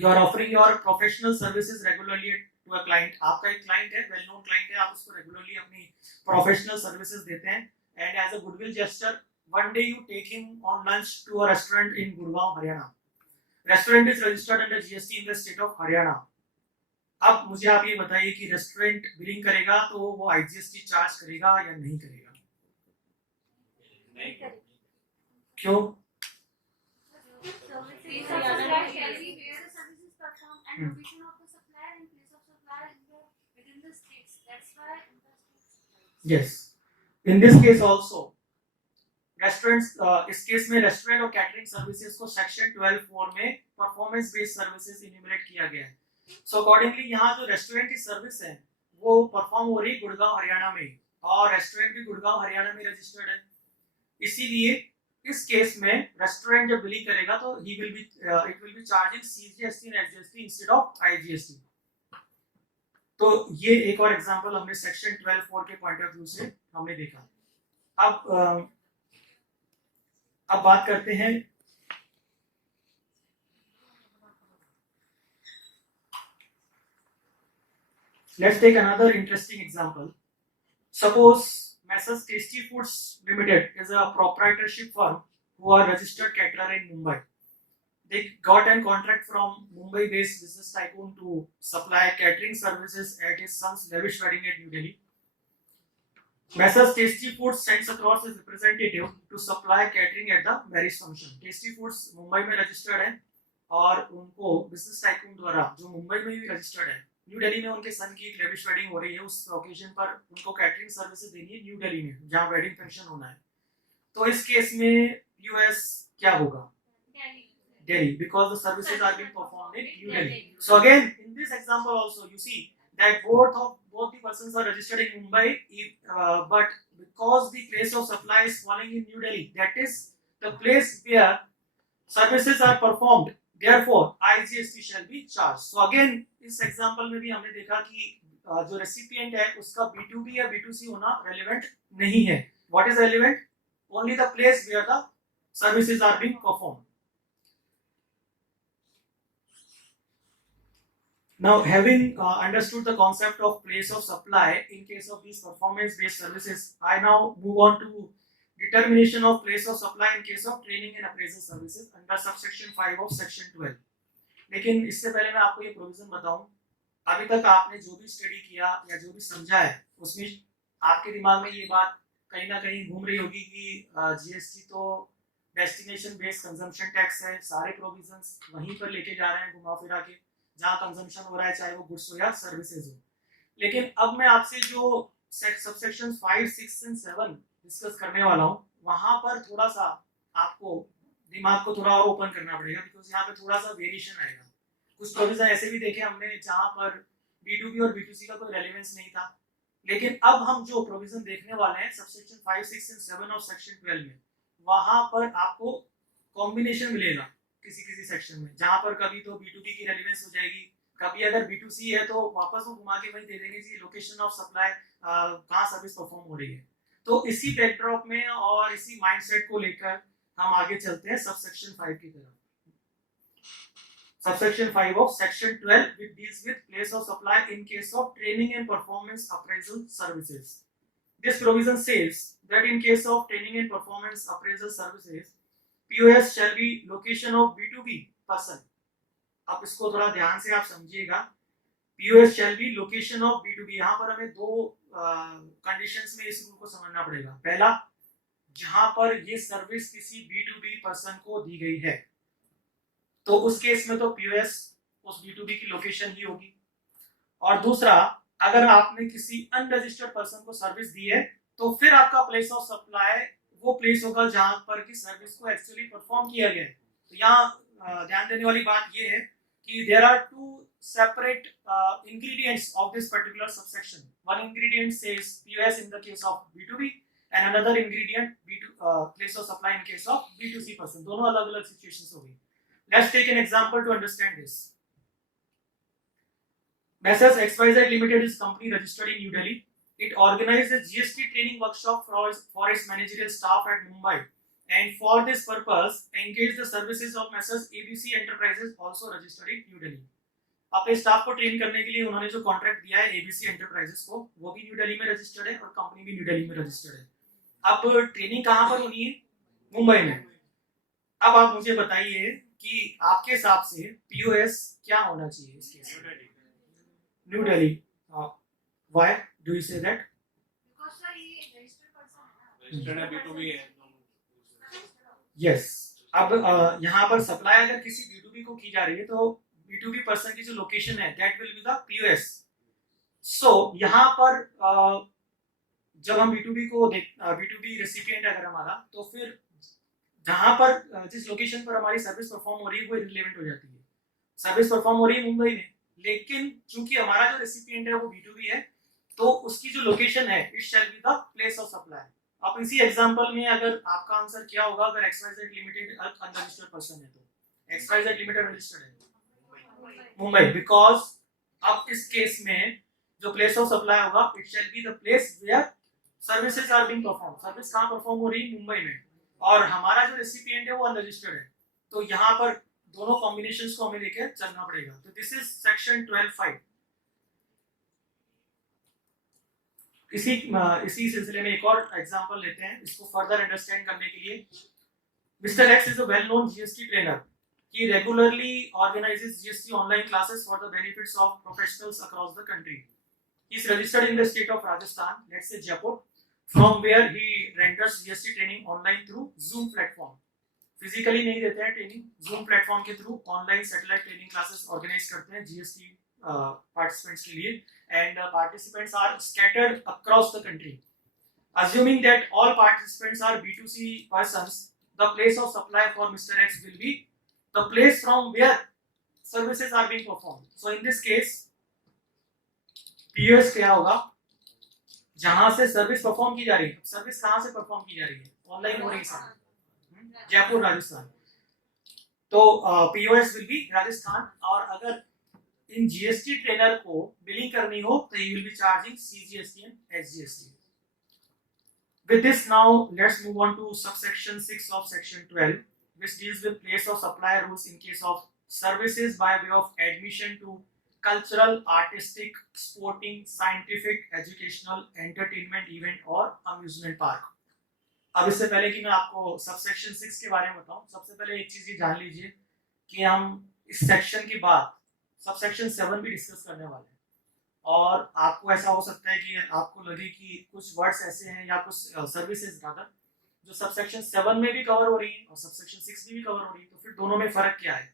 You are offering your professional services regularly to a client, आपका एक क्लाइंट है, वेल नोन क्लाइंट है, आप उसको रेगुलरली अपनी प्रोफेशनल सर्विसेज देते हैं, and as a goodwill gesture one day you take him on lunch to a restaurant in Gurgaon Haryana. Restaurant is registered under GST in the state of Haryana. अब मुझे आप ये बताइए कि रेस्टोरेंट बिलिंग करेगा तो वो आईजीएसटी चार्ज करेगा या नहीं करेगा? क्यों? Place of supply shall be where the service is performed and location of the supplier and place of supplier within the states. That's why interstate supplies. Yes. In this case also, restaurants, इस केस में रेस्टोरेंट और कैटरिंग सर्विसेज को सेक्शन 12(4) में परफॉर्मेंस बेस्ड सर्विसेज इन्यूमरेट किया गया है. सो अकॉर्डिंगली यहाँ जो रेस्टोरेंट की सर्विस है वो परफॉर्म हो रही गुड़गांव हरियाणा में, और रेस्टोरेंट भी गुड़गांव हरियाणा में रजिस्टर्ड है. इसीलिए इस केस में रेस्टोरेंट जब बिलिंग करेगा तो ही will B it will be charging CGST and SGST instead of IGST. तो ये एक और एग्जांपल हमने सेक्शन 12(4) के पॉइंट ऑफ व्यू से हमने देखा. अब बात करते हैं let's take another interesting example. Suppose Messrs Tasty Foods Limited is a proprietorship firm who are registered caterer in Mumbai. They got a contract from Mumbai-based business tycoon to supply catering services at his son's lavish wedding at New Delhi. Messrs Tasty Foods sends across his representative to supply catering at the marriage function. Tasty Foods Mumbai में रजिस्टर्ड है और उनको बिजनेस टाइकून द्वारा, जो मुंबई में भी रजिस्टर्ड है, न्यू दिल्ली में उनके सन की एक लेविश वेडिंग हो रही है, उस ओकेजन पर उनको कैटरिंग सर्विसेज देनी है न्यू दिल्ली में जहां वेडिंग फंक्शन होना है. तो इस केस में यूएस क्या होगा? Delhi, because the services are being performed in New Delhi. So again, in this example also, you see that both the persons are registered in Mumbai, but because the place of supply is falling in New Delhi, that is the place where services are performed. Therefore, IGST shall be charged. So again, इस example में भी हमने देखा कि जो recipient है उसका B2B या B2C होना relevant नहीं है. What is relevant? Only the place where the services are being performed. Now, having understood the concept of place of supply in case of these performance-based services, I now move on to determination of place of supply in case of training and appraisal services under subsection 5 of section 12. लेकिन इससे पहले मैं आपको ये प्रोविजन बताऊं, अभी तक आपने जो भी स्टडी किया या जो भी समझा है उसमें आपके दिमाग में ये बात कहीं ना कहीं घूम रही होगी कि जीएसटी तो डेस्टिनेशन बेस्ड कंजम्पशन टैक्स है, सारे प्रोविजंस वहीं पर लेके जा रहे हैं घुमा फिरा के जहाँ कंजम्पशन हो रहा है, चाहे वो गुड्स हो या सर्विसेज हो. लेकिन अब मैं आपसे जो सबसेक्शन 5, 6 एंड 7 डिस्कस करने वाला हूँ, वहां पर थोड़ा सा आपको दिमाग को थोड़ा और ओपन करना पड़ेगा, बिकॉज यहाँ पे थोड़ा सा वेरिएशन आएगा. कुछ प्रोविजन ऐसे भी देखे हमने जहाँ पर B2B और B2C का कोई रेलेवेंस नहीं था, लेकिन अब हम जो प्रोविजन देखने वाले हैं सबसेक्शन 5, 6 एंड 7 ऑफ सेक्शन 12 में, वहां पर आपको कॉम्बिनेशन मिलेगा किसी सेक्शन में, जहां पर कभी तो B2B की रेलेवेंस हो जाएगी, कभी अगर B2C है तो वापस वो घुमा के वही दे देंगे जी लोकेशन ऑफ सप्लाई कहाँ सर्विस परफॉर्म हो रही है. तो इसी बैकड्रॉप में और इसी माइंडसेट को लेकर हम आगे चलते हैं सबसेक्शन 5 की तरफ. Subsection 5 of section 12 which deals with place of supply in case of training and performance appraisal services. This provision says that in case of training and performance appraisal services, POS shall be location of B2B person. अब इसको थोड़ा ध्यान से आप समझिएगा. POS shall be location of B2B. यहाँ पर हमें दो कंडीशंस में इस रूल को समझना पड़ेगा. पहला, जहां पर ये सर्विस किसी B2B पर्सन को दी गई है तो उस केस में तो POS उस B2B की लोकेशन ही होगी. और दूसरा, अगर आपने किसी अनरजिस्टर्ड पर्सन को सर्विस दी है तो फिर आपका प्लेस ऑफ सप्लाई वो प्लेस होगा जहां पर की सर्विस को एक्चुअली परफॉर्म किया गया है. तो यहाँ ध्यान देने वाली बात ये है कि there are two separate ingredients of this particular subsection. One ingredient says POS in the case of B2B and another ingredient place of supply in case of B2C person. दोनों अलग अलग सिचुएशंस होगी. Let's take an example to understand this. Messrs XYZ Limited is company registered in New Delhi. It organized a GST training workshop for its managerial staff at Mumbai and for this purpose engage the services of Messrs ABC Enterprises also registered in New Delhi. अपने स्टाफ को ट्रेन करने के लिए उन्होंने जो कॉन्ट्रैक्ट दिया है एबीसी एंटरप्राइजेस को, वो भी न्यू दिल्ली में रजिस्टर्ड है और कंपनी भी न्यू दिल्ली में रजिस्टर्ड है। अब ट्रेनिंग कहाँ पर होनी है? मुंबई में। अब आप मुझे बताइए कि आपके हिसाब से पीओएस क्या होना चाहिए इस केस में? New Delhi. Why do you say that? Because sir ये रजिस्टर्ड पर्सन है ना, रजिस्टर्ड है, B2B है। यस। अब यहाँ पर सप्लाई अगर किसी B2B को की जा रही है तो B2B पर्सन की जो लोकेशन है that will be the POS. So यहाँ पर जब हम B2B को B2B रेसिपिएंट अगर हमारा, तो फिर जहां पर जिस लोकेशन पर हमारी सर्विस परफॉर्म हो रही है वो इररिलेवेंट हो जाती है। सर्विस परफॉर्म हो रही है मुंबई में, लेकिन चूंकि हमारा जो रेसिपिएंट है वो B2B है, तो उसकी जो लोकेशन है it shall be the place of supply. अब इसी एग्जांपल में अगर आपका आंसर क्या होगा, अगर XYZ लिमिटेड अनरजिस्टर्ड पर्सन है तो XYZ लिमिटेड रजिस्टर्ड है मुंबई, बिकॉज अब इस केस में जो प्लेस ऑफ सप्लाई होगा it shall be the place where services are being perform. Service कहां परफॉर्म हो रही है? मुंबई में, और हमारा जो रेसिपिएंट है वो अनरजिस्टर्ड है, तो यहाँ पर दोनों कॉम्बिनेशंस को हमें लेकर चलना पड़ेगा। तो दिस इज सेक्शन 12(5). इसी सिलसिले में एक और एग्जांपल लेते हैं इसको फर्दर अंडरस्टैंड करने के लिए। Mister x is a well known GST trainer. He regularly organizes GST online classes for the benefits of professionals across the country. He is registered in the state of Rajasthan, let's say Jaipur, from where he renders GST training online through Zoom platform. Physically नहीं देते हैं ट्रेनिंग, Zoom platform के through online satellite training classes organise करते हैं GST participants के लिए, and participants are scattered across the country. Assuming that all participants are B2C persons, the place of supply for Mr. X will be the place from where services are being performed. So in this case, POS क्या होगा? जहां से सर्विस परफॉर्म की जा रही है। सर्विस कहां से परफॉर्म की जा रही है? ऑनलाइन हो रही है, जयपुर राजस्थान। तो POS विल बी राजस्थान, और अगर इन जीएसटी ट्रेनर को बिलिंग करनी हो तो ही will be charging CGST and SGST. With this now let's move on to subsection 6 of section 12, which deals with place of supply rules in case of services by way of admission to cultural, artistic, sporting, scientific, educational, entertainment event और amusement park. अब इससे पहले कि मैं आपको सबसेक्शन 6 के बारे में बताऊं, सबसे पहले एक चीज ये जान लीजिए कि हम इस सेक्शन के बाद सबसेक्शन 7 भी डिस्कस करने वाले हैं, और आपको ऐसा हो सकता है कि आपको लगे कि कुछ वर्ड्स ऐसे हैं या कुछ सर्विसेज रादर जो सबसेक्शन 7 में भी कवर हो रही है और सबसेक्शन 6 में भी कवर हो रही है। तो फिर दोनों में फर्क क्या है?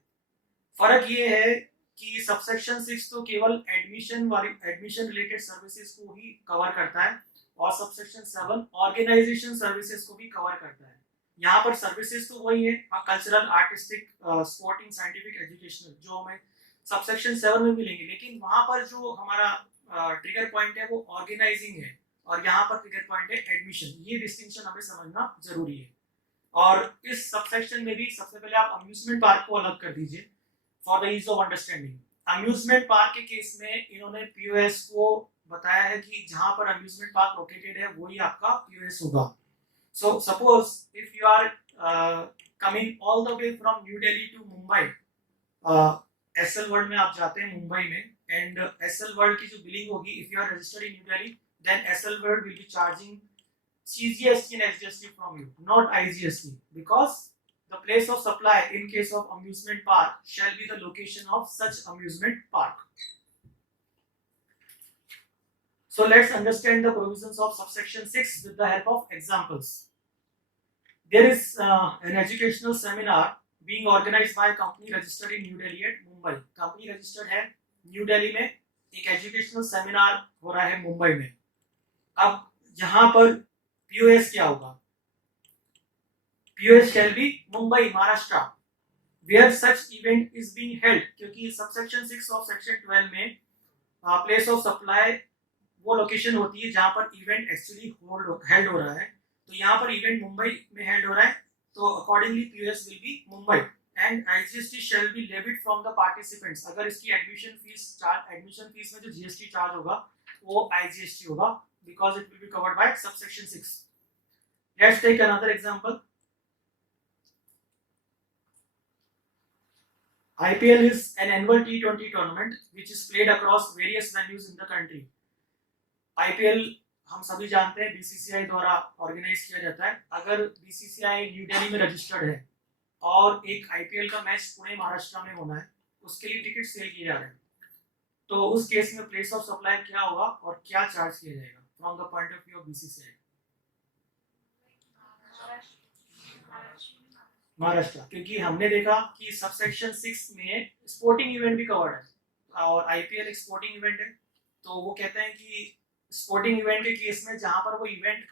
फर्क ये है कि सबसेक्शन 6 तो केवल एडमिशन रिलेटेड सर्विसेज को ही कवर करता है, और सबसेक्शन 7 ऑर्गेनाइजेशन सर्विसेज को भी कवर करता है। यहाँ पर सर्विसेज तो वही है, cultural, artistic, sporting, scientific, educational, जो हमें सबसेक्शन 7 में मिलेंगे, लेकिन वहां पर जो हमारा ट्रिगर पॉइंट है वो ऑर्गेनाइजिंग है, और यहाँ पर ट्रिगर पॉइंट है एडमिशन। ये डिस्टिंक्शन हमें समझना जरूरी है। और इस सबसेक्शन में भी सबसे पहले आप अम्यूजमेंट पार्क को अलग कर दीजिए for the ease of understanding. Amusement park के केस में इन्होंने पीओएस को बताया है कि जहां पर अम्यूजमेंट पार्क लोकेटेड है वही आपका पीओएस होगा। So suppose if you are coming all the way from New Delhi to Mumbai, SL World में आप जाते हैं मुंबई में, एंड एसएल वर्ल्ड की जो बिलिंग होगी, if you are registered in New Delhi, then SL World will be charging CGST and SGST from you, not IGST, because the place of supply in case of amusement park shall be the location of such amusement park. So let's understand the provisions of subsection 6 with the help of examples. There is an educational seminar being organized by a company registered in New Delhi at Mumbai. Company registered है न्यू दिल्ली में, एक एजुकेशनल सेमिनार हो रहा है मुंबई में। अब यहां पर पीओएस क्या होगा? POS shall be Mumbai, Maharashtra, where such event is being held, क्योंकि सबसेक्शन 6 ऑफ सेक्शन 12 में प्लेस ऑफ सप्लाई वो लोकेशन होती है जहां पर इवेंट एक्चुअली हेल्ड हो रहा है। तो यहाँ पर इवेंट मुंबई में हेल्ड हो रहा है, तो accordingly POS will be Mumbai, and IGST shall be levied from the participants. अगर इसकी एडमिशन फीस में जो जीएसटी चार्ज होगा वो आईजीएसटी होगा, because it will be covered by subsection 6. Let's take another example. IPL is an annual T20 tournament which is played across various venues in the country. IPL हम सभी जानते हैं BCCI द्वारा ऑर्गेनाइज किया जाता है. अगर BCCI न्यू दिल्ली में रजिस्टर्ड है और एक IPL का मैच पुणे महाराष्ट्र में होना है, उसके लिए टिकट सेल किए जा रहे हैं, तो उस केस में प्लेस ऑफ सप्लाई क्या होगा और क्या चार्ज किया जाएगा from the point of view of BCCI? Maharashtra, क्योंकि हमने देखा कि सबसेक्शन 6 में स्पोर्टिंग इवेंट भी कवर्ड है और IPL एक स्पोर्टिंग इवेंट है, तो वो कहते हैं कि स्पोर्टिंग इवेंट के केस में जहां पर वो इवेंट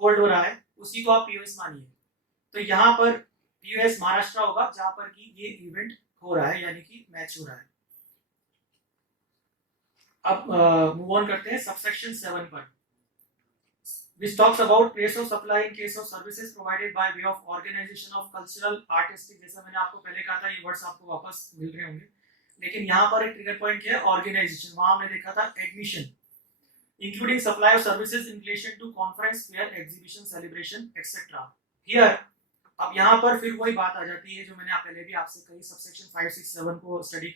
होल्ड हो रहा है उसी को आप POS मानिए. तो यहाँ पर POS महाराष्ट्र होगा जहां पर कि ये इवेंट हो रहा है, यानी कि मैच हो रहा है. अब मूव ऑन करते हैं सबसेक्शन 7 पर, which talks about place of supply in case of services provided by way of organization of cultural artistic. जैसा मैंने आपको पहले कहा था, ये वर्ड्स आपको वापस मिल रहे होंगे, लेकिन यहाँ पर एक ट्रिगर पॉइंट क्या है? ऑर्गेनाइजेशन. वहां हमने देखा था admission, including supply of services in relation to conference, fair, exhibition, celebration, etc. Here, अब यहाँ पर फिर वही बात आ जाती है जो मैंने पहले भी आपसे कही सबसेक्शन 5, 6, 7 को स्टडी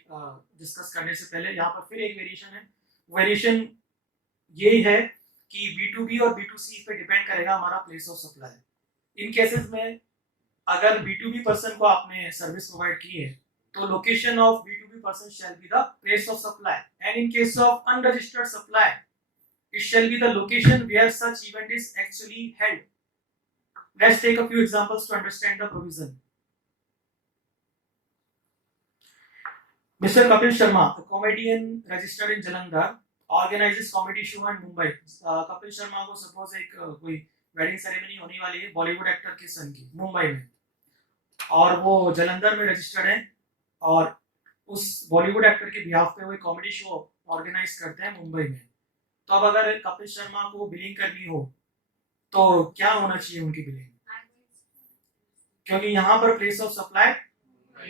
डिस्कस करने से पहले. यहाँ पर फिर एक वेरिएशन है. वेरिएशन यही है कि B2B और B2C पे डिपेंड करेगा हमारा place of supply. In cases में अगर B2B पर्सन को आपने सर्विस प्रोवाइड की है तो location of B2B person shall be the place of supply, and in case of unregistered supply it shall be the location where such event is actually held. Let's take a few examples to understand the provision. Mr. Kapil Sharma, a comedian registered in Jalandhar, organizes comedy show in Mumbai. Kapil Sharma को suppose एक कोई wedding ceremony होने वाली है बॉलीवुड एक्टर के सन की मुंबई में, और वो जलंधर में रजिस्टर्ड है और उस बॉलीवुड एक्टर के बिहाफ पे वो एक कॉमेडी शो ऑर्गेनाइज करते हैं मुंबई में. तो अब अगर कपिल शर्मा को बिलिंग करनी हो तो क्या होना चाहिए उनकी बिलिंग? क्योंकि यहाँ पर प्लेस ऑफ सप्लाई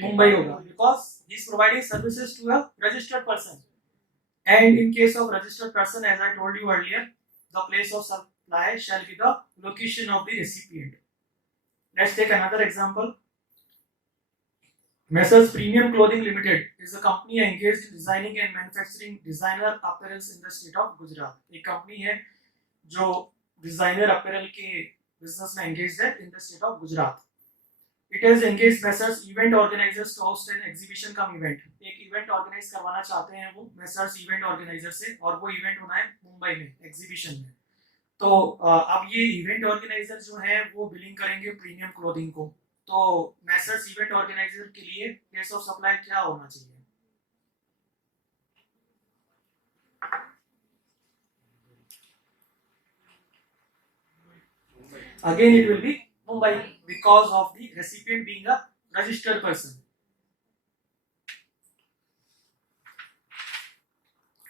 मुंबई होगा, because he is providing services to a registered person, and in case of registered person, as I told you earlier, the place of supply shall be the location of the recipient. Let's take another example. Messrs Premium Clothing Limited is a company engaged in designing and manufacturing designer apparels in the state of Gujarat. एक कंपनी है जो डिजाइनर अपैरल के बिजनेस में engaged है in the state of Gujarat. It has engaged Messrs event organizers to host an exhibition cum event. एक इवेंट ऑर्गेनाइज करवाना चाहते हैं वो Messrs event organizer से, और वो इवेंट होना है मुंबई में एग्जीबिशन में. तो अब ये इवेंट ऑर्गेनाइजर जो है वो बिलिंग करेंगे प्रीमियम क्लोथिंग को. तो मैसर्स इवेंट ऑर्गेनाइजर के लिए प्लेस ऑफ सप्लाई क्या होना चाहिए? Again it will be Mumbai because of the recipient being a registered person.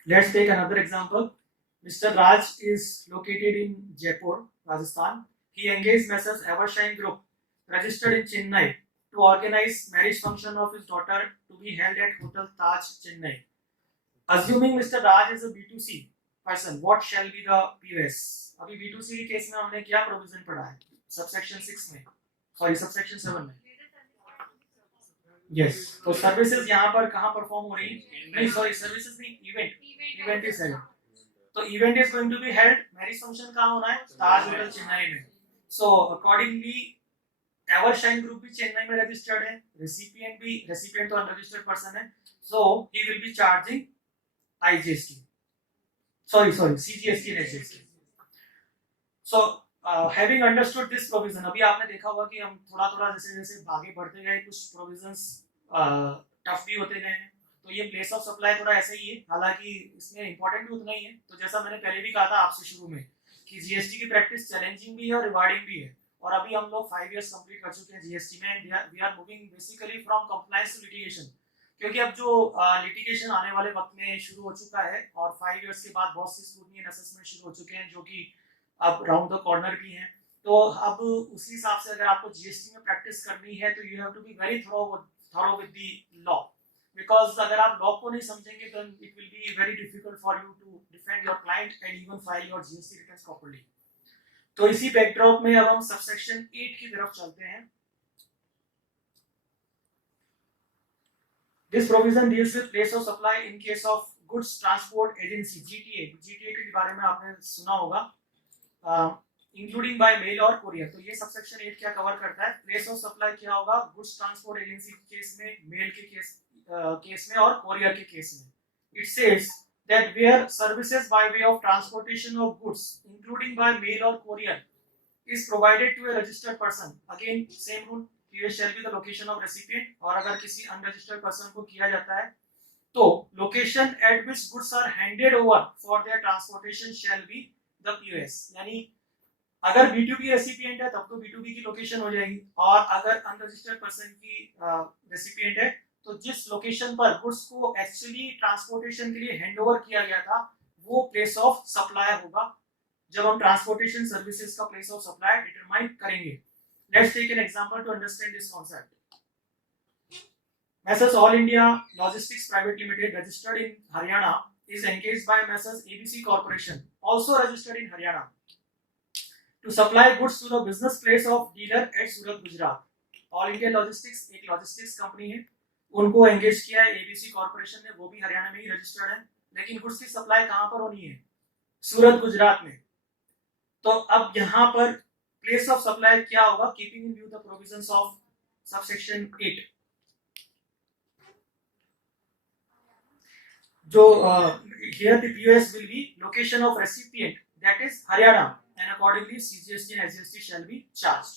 Let's take another example. Mr. Raj is located in Jaipur, Rajasthan. He engaged Messrs Evershine Group, registered in Chennai, to organize marriage function of his daughter to be held at Hotel Taj, Chennai. Assuming Mr. Raj is a B2C person, what shall be the POS? अभी B2C के केस में हमने क्या प्रोविजन पढ़ा है सबसेक्शन 6 में, सॉरी सबसेक्शन 7 में? यस, तो सर्विसेज यहाँ पर कहाँ परफॉर्म हो रही है? नहीं सॉरी, सर्विसेज नहीं, इवेंट इज हेल्ड. तो event is going to be held, marriage function कहाँ होना है? ताज होटल चेन्नई में. सो अकॉर्डिंगली एवरशाइन ग्रुप भी चेन्नई में रजिस्टर्ड है, रेसिपिएंट तो अनरजिस्टर्ड पर्सन है, so he will be charging IGST, sorry CGST and HGST. So having understood this provision, अभी आपने देखा होगा कि हम थोड़ा जैसे जैसे आगे बढ़ते गए कुछ प्रोविजंस टफ भी होते गए हैं. तो ये प्लेस ऑफ सप्लाई थोड़ा ऐसा ही है, हालांकि इसमें इंपॉर्टेंट भी उतना ही है. तो जैसा मैंने पहले भी कहा था आपसे शुरू में कि जीएसटी की प्रैक्टिस चैलेंजिंग भी है और रिवार्डिंग भी है, और अभी हम लोग 5 इयर्स कंप्लीट कर चुके हैं जीएसटी में, and we are moving basically from compliance to litigation, क्योंकि अब जो लिटिगेशन आने वाले वक्त में शुरू हो चुका है और 5 इयर्स के बाद बहुत सी स्क्रूटनी एंड असेसमेंट शुरू हो चुके हैं जो कि अब राउंड द कॉर्नर भी हैं. तो अब उसी हिसाब से अगर आपको जीएसटी में प्रैक्टिस करनी है तो you have to be very thorough with the law, because अगर आप लॉ को नहीं समझेंगे then it will be very difficult for you to defend your client and even file your GST returns properly. तो इसी बैकड्रॉप में अब हम सबसेक्शन 8 की तरफ चलते हैं. This provision deals with place of supply in case of goods transport agency GTA. GTA के बारे में आपने सुना होगा, इंक्लूडिंग बाय मेल और कोरियर। तो ये सबसेक्शन 8 क्या कवर करता है? प्लेस ऑफ सप्लाई क्या होगा गुड्स ट्रांसपोर्ट एजेंसी के केस में, मेल के केस में और कोरियर के केस में। It says that where services by way of transportation of goods including by mail or courier is provided to a registered person, again same rule, here shall be the location of recipient, और अगर किसी unregistered person को किया जाता है तो location at which goods are handed over for their transportation shall be the POS। यानी अगर B2B रेसिपिएंट है तब तो B2B की लोकेशन हो जाएगी, और अगर अनरजिस्टर्ड पर्सन की रेसिपिएंट है तो जिस लोकेशन पर गुड्स को एक्चुअली ट्रांसपोर्टेशन के लिए हैंडओवर किया गया था वो प्लेस ऑफ सप्लाई होगा जब हम ट्रांसपोर्टेशन सर्विसेज का प्लेस ऑफ सप्लाई डिटरमाइन करेंगे। Let's take an example to understand this concept. Messrs All India Logistics Private Limited registered in Haryana is engaged by Messrs ABC Corporation, also registered in Haryana, to supply goods to the business place of dealer at Surat, Gujarat। All India logistics एक लॉजिस्टिक्स कंपनी है, उनको एंगेज किया है एबीसी कॉर्पोरेशन ने, वो भी हरियाणा में ही रजिस्टर्ड है, लेकिन गुड्स की सप्लाई कहां पर होनी है? सूरत, गुजरात में। तो अब यहां पर प्लेस ऑफ सप्लाई क्या होगा? Keeping in view the provisions of subsection 8, जो here the POS will be location of recipient, that is Haryana, and accordingly CGST and SGST shall be charged।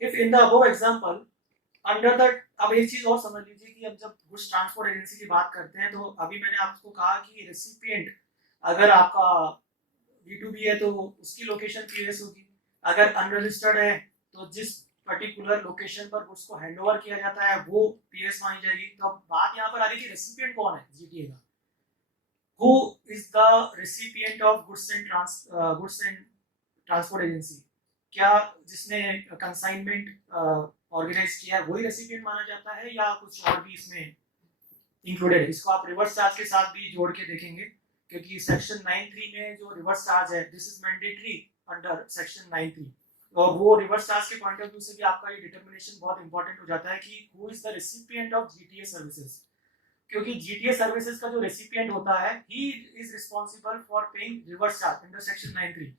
If in the above example under the, अब एक चीज और समझ लीजिए कि अब जब गुड्स ट्रांसपोर्ट एजेंसी की बात करते हैं तो अभी मैंने आपको कहा कि रेसिपिएंट अगर आपका B2B है तो उसकी लोकेशन POS होगी, अगर अनरजिस्टर्ड है तो जिस पर्टिकुलर लोकेशन पर गुड्स को हैंडओवर किया जाता है वो POS मानी जाएगी। तो अब बात यहाँ पर आ रही है कि रेसिपिएंट कौन है GTA का? Who is the recipient of goods and transport agency? क्या जिसने कंसाइनमेंट ऑर्गेनाइज किया है वही रेसिपिएंट माना जाता है या कुछ और भी इसमें इंक्लूडेड है? इसको आप रिवर्स चार्ज के साथ भी जोड़ के देखेंगे, क्योंकि सेक्शन 9(3) में जो रिवर्स चार्ज है this is mandatory under section 9(3), और वो रिवर्स चार्ज के पॉइंट ऑफ व्यू से भी आपका ये डिटरमिनेशन बहुत इंपॉर्टेंट हो जाता है कि who is the recipient of GTA services, क्योंकि जीटीए सर्विसेज का जो रेसिपिएंट होता है he is responsible for paying reverse charge under section 9(3).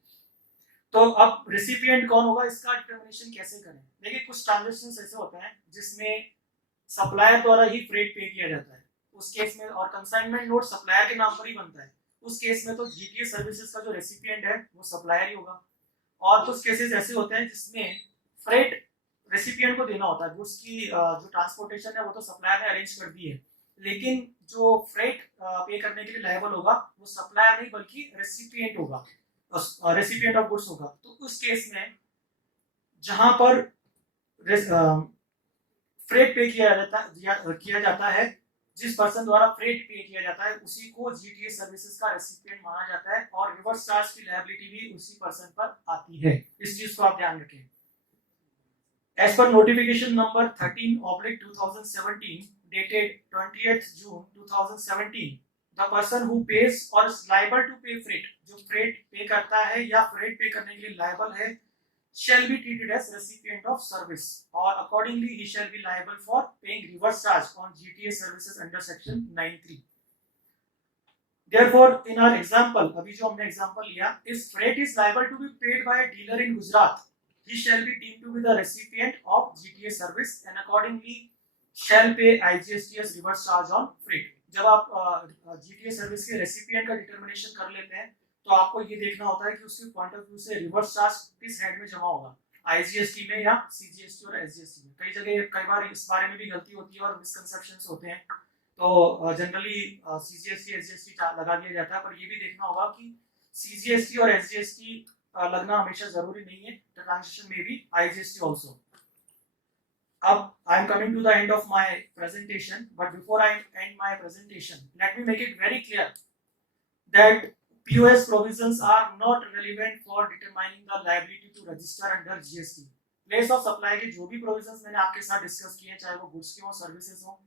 तो अब रेसिपिएंट कौन होगा, इसका डिटरमिनेशन कैसे करें? देखिए कुछ ट्रांजैक्शंस ऐसे होते हैं जिसमें सप्लायर द्वारा ही फ्रेट पे किया जाता है, उस केस में, और कंसाइनमेंट नोट सप्लायर के नाम पर ही बनता है, उस केस में तो जीटीए सर्विसेज का जो रेसिपिएंट है वो सप्लायर ही होगा। और कुछ केसेस ऐसे होते हैं जिसमें फ्रेट रेसिपिएंट को देना होता है, गुड्स की जो ट्रांसपोर्टेशन है वो तो सप्लायर ने अरेंज कर दी है, लेकिन जो फ्रेट पे करने के लिए लायबल होगा वो सप्लायर नहीं बल्कि रेसिपिएंट होगा, रेसिपिएंट ऑफ गुड्स होगा। तो उस केस में जहां पर फ्रेट पे किया जाता है, जिस पर्सन द्वारा फ्रेट पे किया जाता है उसी को जीटीए सर्विसेज का रेसिपिएंट माना जाता है, और रिवर्स चार्ज की लायबिलिटी भी उसी पर्सन पर आती है। इस चीज को आप ध्यान रखें। As per notification number 13/2017 dated 20th June 2017, the person who pays or is liable to pay freight, जो freight पे करता है या freight पे करने के लिए liable है, shall be treated as recipient of service, or accordingly he shall be liable for paying reverse charge on GTA services under section 9(3). Therefore, in our example, अभी जो हमने example लिया, if freight is liable to be paid by a dealer in Gujarat, he shall be deemed to be the recipient of GTA service and accordingly shall pay IGST as reverse charge on freight। जब आप GTA सर्विस के रेसिपिएंट का डिटरमिनेशन कर लेते हैं तो आपको ये देखना होता है कि उसके पॉइंट ऑफ व्यू से रिवर्स चार्ज किस हेड में जमा होगा, IGST में या CGST और SGST में। कई जगह कई बार इस बारे में भी गलती होती है और मिसकंसेप्शंस होते हैं, तो जनरली CGST SGST लगा दिया जाता है, पर ये भी देखना होगा कि CGST और SGST लगना हमेशा जरूरी नहीं है, ट्रांजैक्शन में भी IGST also। अब I am coming to the end of my presentation, but before I end my presentation, let me make it very clear that POS provisions are not relevant for determining the liability to register under GST। Place of supply के जो भी प्रोविजंस मैंने आपके साथ डिस्कस किए हैं, चाहे वो गुड्स के हो सर्विसेज हो,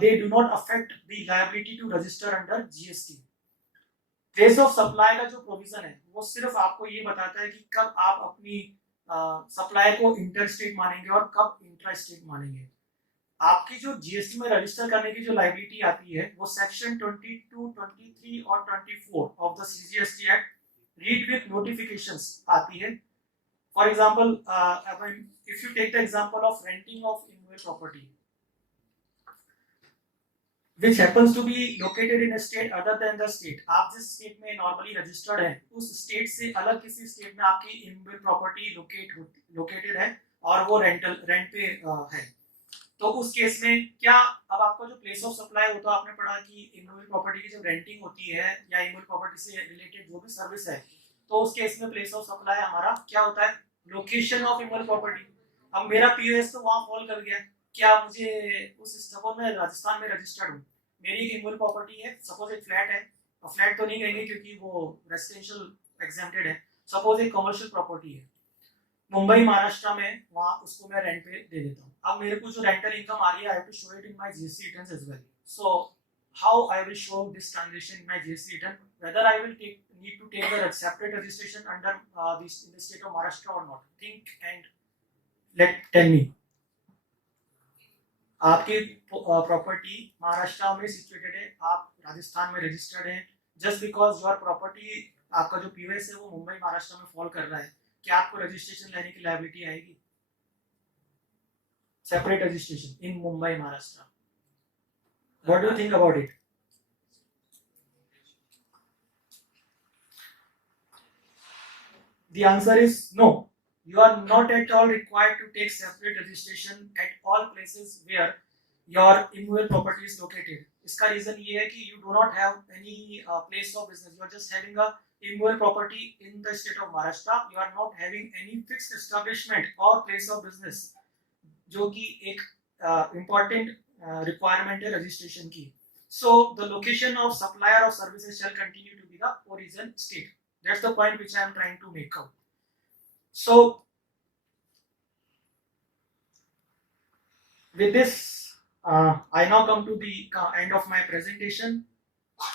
they do not affect the liability to register under GST। Place of supply का जो प्रोविजन है वो सिर्फ आपको ये बताता है कि कब आप अपनी सप्लाई को इंटर स्टेट मानेंगे और कब इंट्रा स्टेट मानेंगे। आपकी जो जीएसटी में रजिस्टर करने की जो लाइबिलिटी आती है वो सेक्शन 22, 23 और 24 of the CGST act read with notifications आती है. For example, if you take the example of renting of immovable property which happens to be located in a state other than the state. आप जिस स्टेट में नॉर्मली रजिस्टर्ड है उस स्टेट से अलग किसी स्टेट में आपकी इमूवेबल प्रॉपर्टी लोकेटेड है और वो रेंट पे है, तो उस केस में क्या अब आपका जो प्लेस ऑफ सप्लाई होता है, आपने पढ़ा कि इमूवेबल प्रॉपर्टी की जब रेंटिंग होती है या इमूवेबल प्रॉपर्टी से रिलेटेड जो भी सर्विस है, तो उस केस में प्लेस ऑफ सप्लाई हमारा क्या होता है, लोकेशन ऑफ इमूवेबल प्रॉपर्टी. अब मेरा पीओएस तो वहां फॉल कर गया, क्या मुझे उस सपोज में राजस्थान में रजिस्टर्ड हूँ, मेरी एक इमूवेबल प्रॉपर्टी है, सपोज एक फ्लैट है, और फ्लैट तो नहीं कहेंगे क्योंकि वो रेसिडेंशियल एग्जेम्प्टेड है, सपोज एक कमर्शियल प्रॉपर्टी है मुंबई महाराष्ट्र में, वहां उसको मैं रेंट पे दे देता हूँ. अब मेरे को जो रेंटल इनकम आ रही है, I have to show it in my GST returns as well. So how I will show this transaction in my GST return, whether I will need to take the separate registration under this in the state of Maharashtra or not. Think and tell me. आपकी प्रॉपर्टी महाराष्ट्र में सिचुएटेड है, आप राजस्थान में रजिस्टर्ड है, जस्ट बिकॉज योर प्रॉपर्टी आपका जो पीओएस है वो मुंबई महाराष्ट्र में फॉल कर रहा है, क्या आपको रजिस्ट्रेशन लेने की लायबिलिटी आएगी, separate registration in Mumbai Maharashtra? What do you think about it? The answer is no. You are not at all required to take separate registration at all places where your immovable property is located. इसका रीजन ये है कि you do not have any place of business. You are just having a immovable property in the state of Maharashtra. You are not having any fixed establishment or place of business, जो कि एक important requirement है registration की. So the location of supplier of services shall continue to be the origin state. That's the point which I am trying to make out. So, with this, I now come to the end of my presentation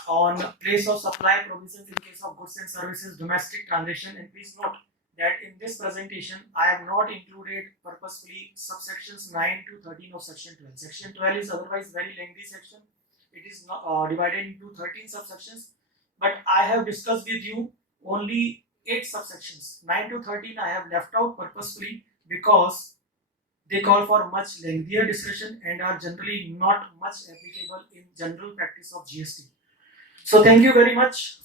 on place of supply provisions in case of goods and services domestic transaction. And please note that in this presentation, I have not included purposefully subsections 9 to 13 of section 12. Section 12 is otherwise very lengthy section. It is not, divided into 13 subsections, but I have discussed with you only 8 subsections. 9 to 13 I have left out purposefully because they call for much lengthier discussion and are generally not much applicable in general practice of GST. So thank you very much.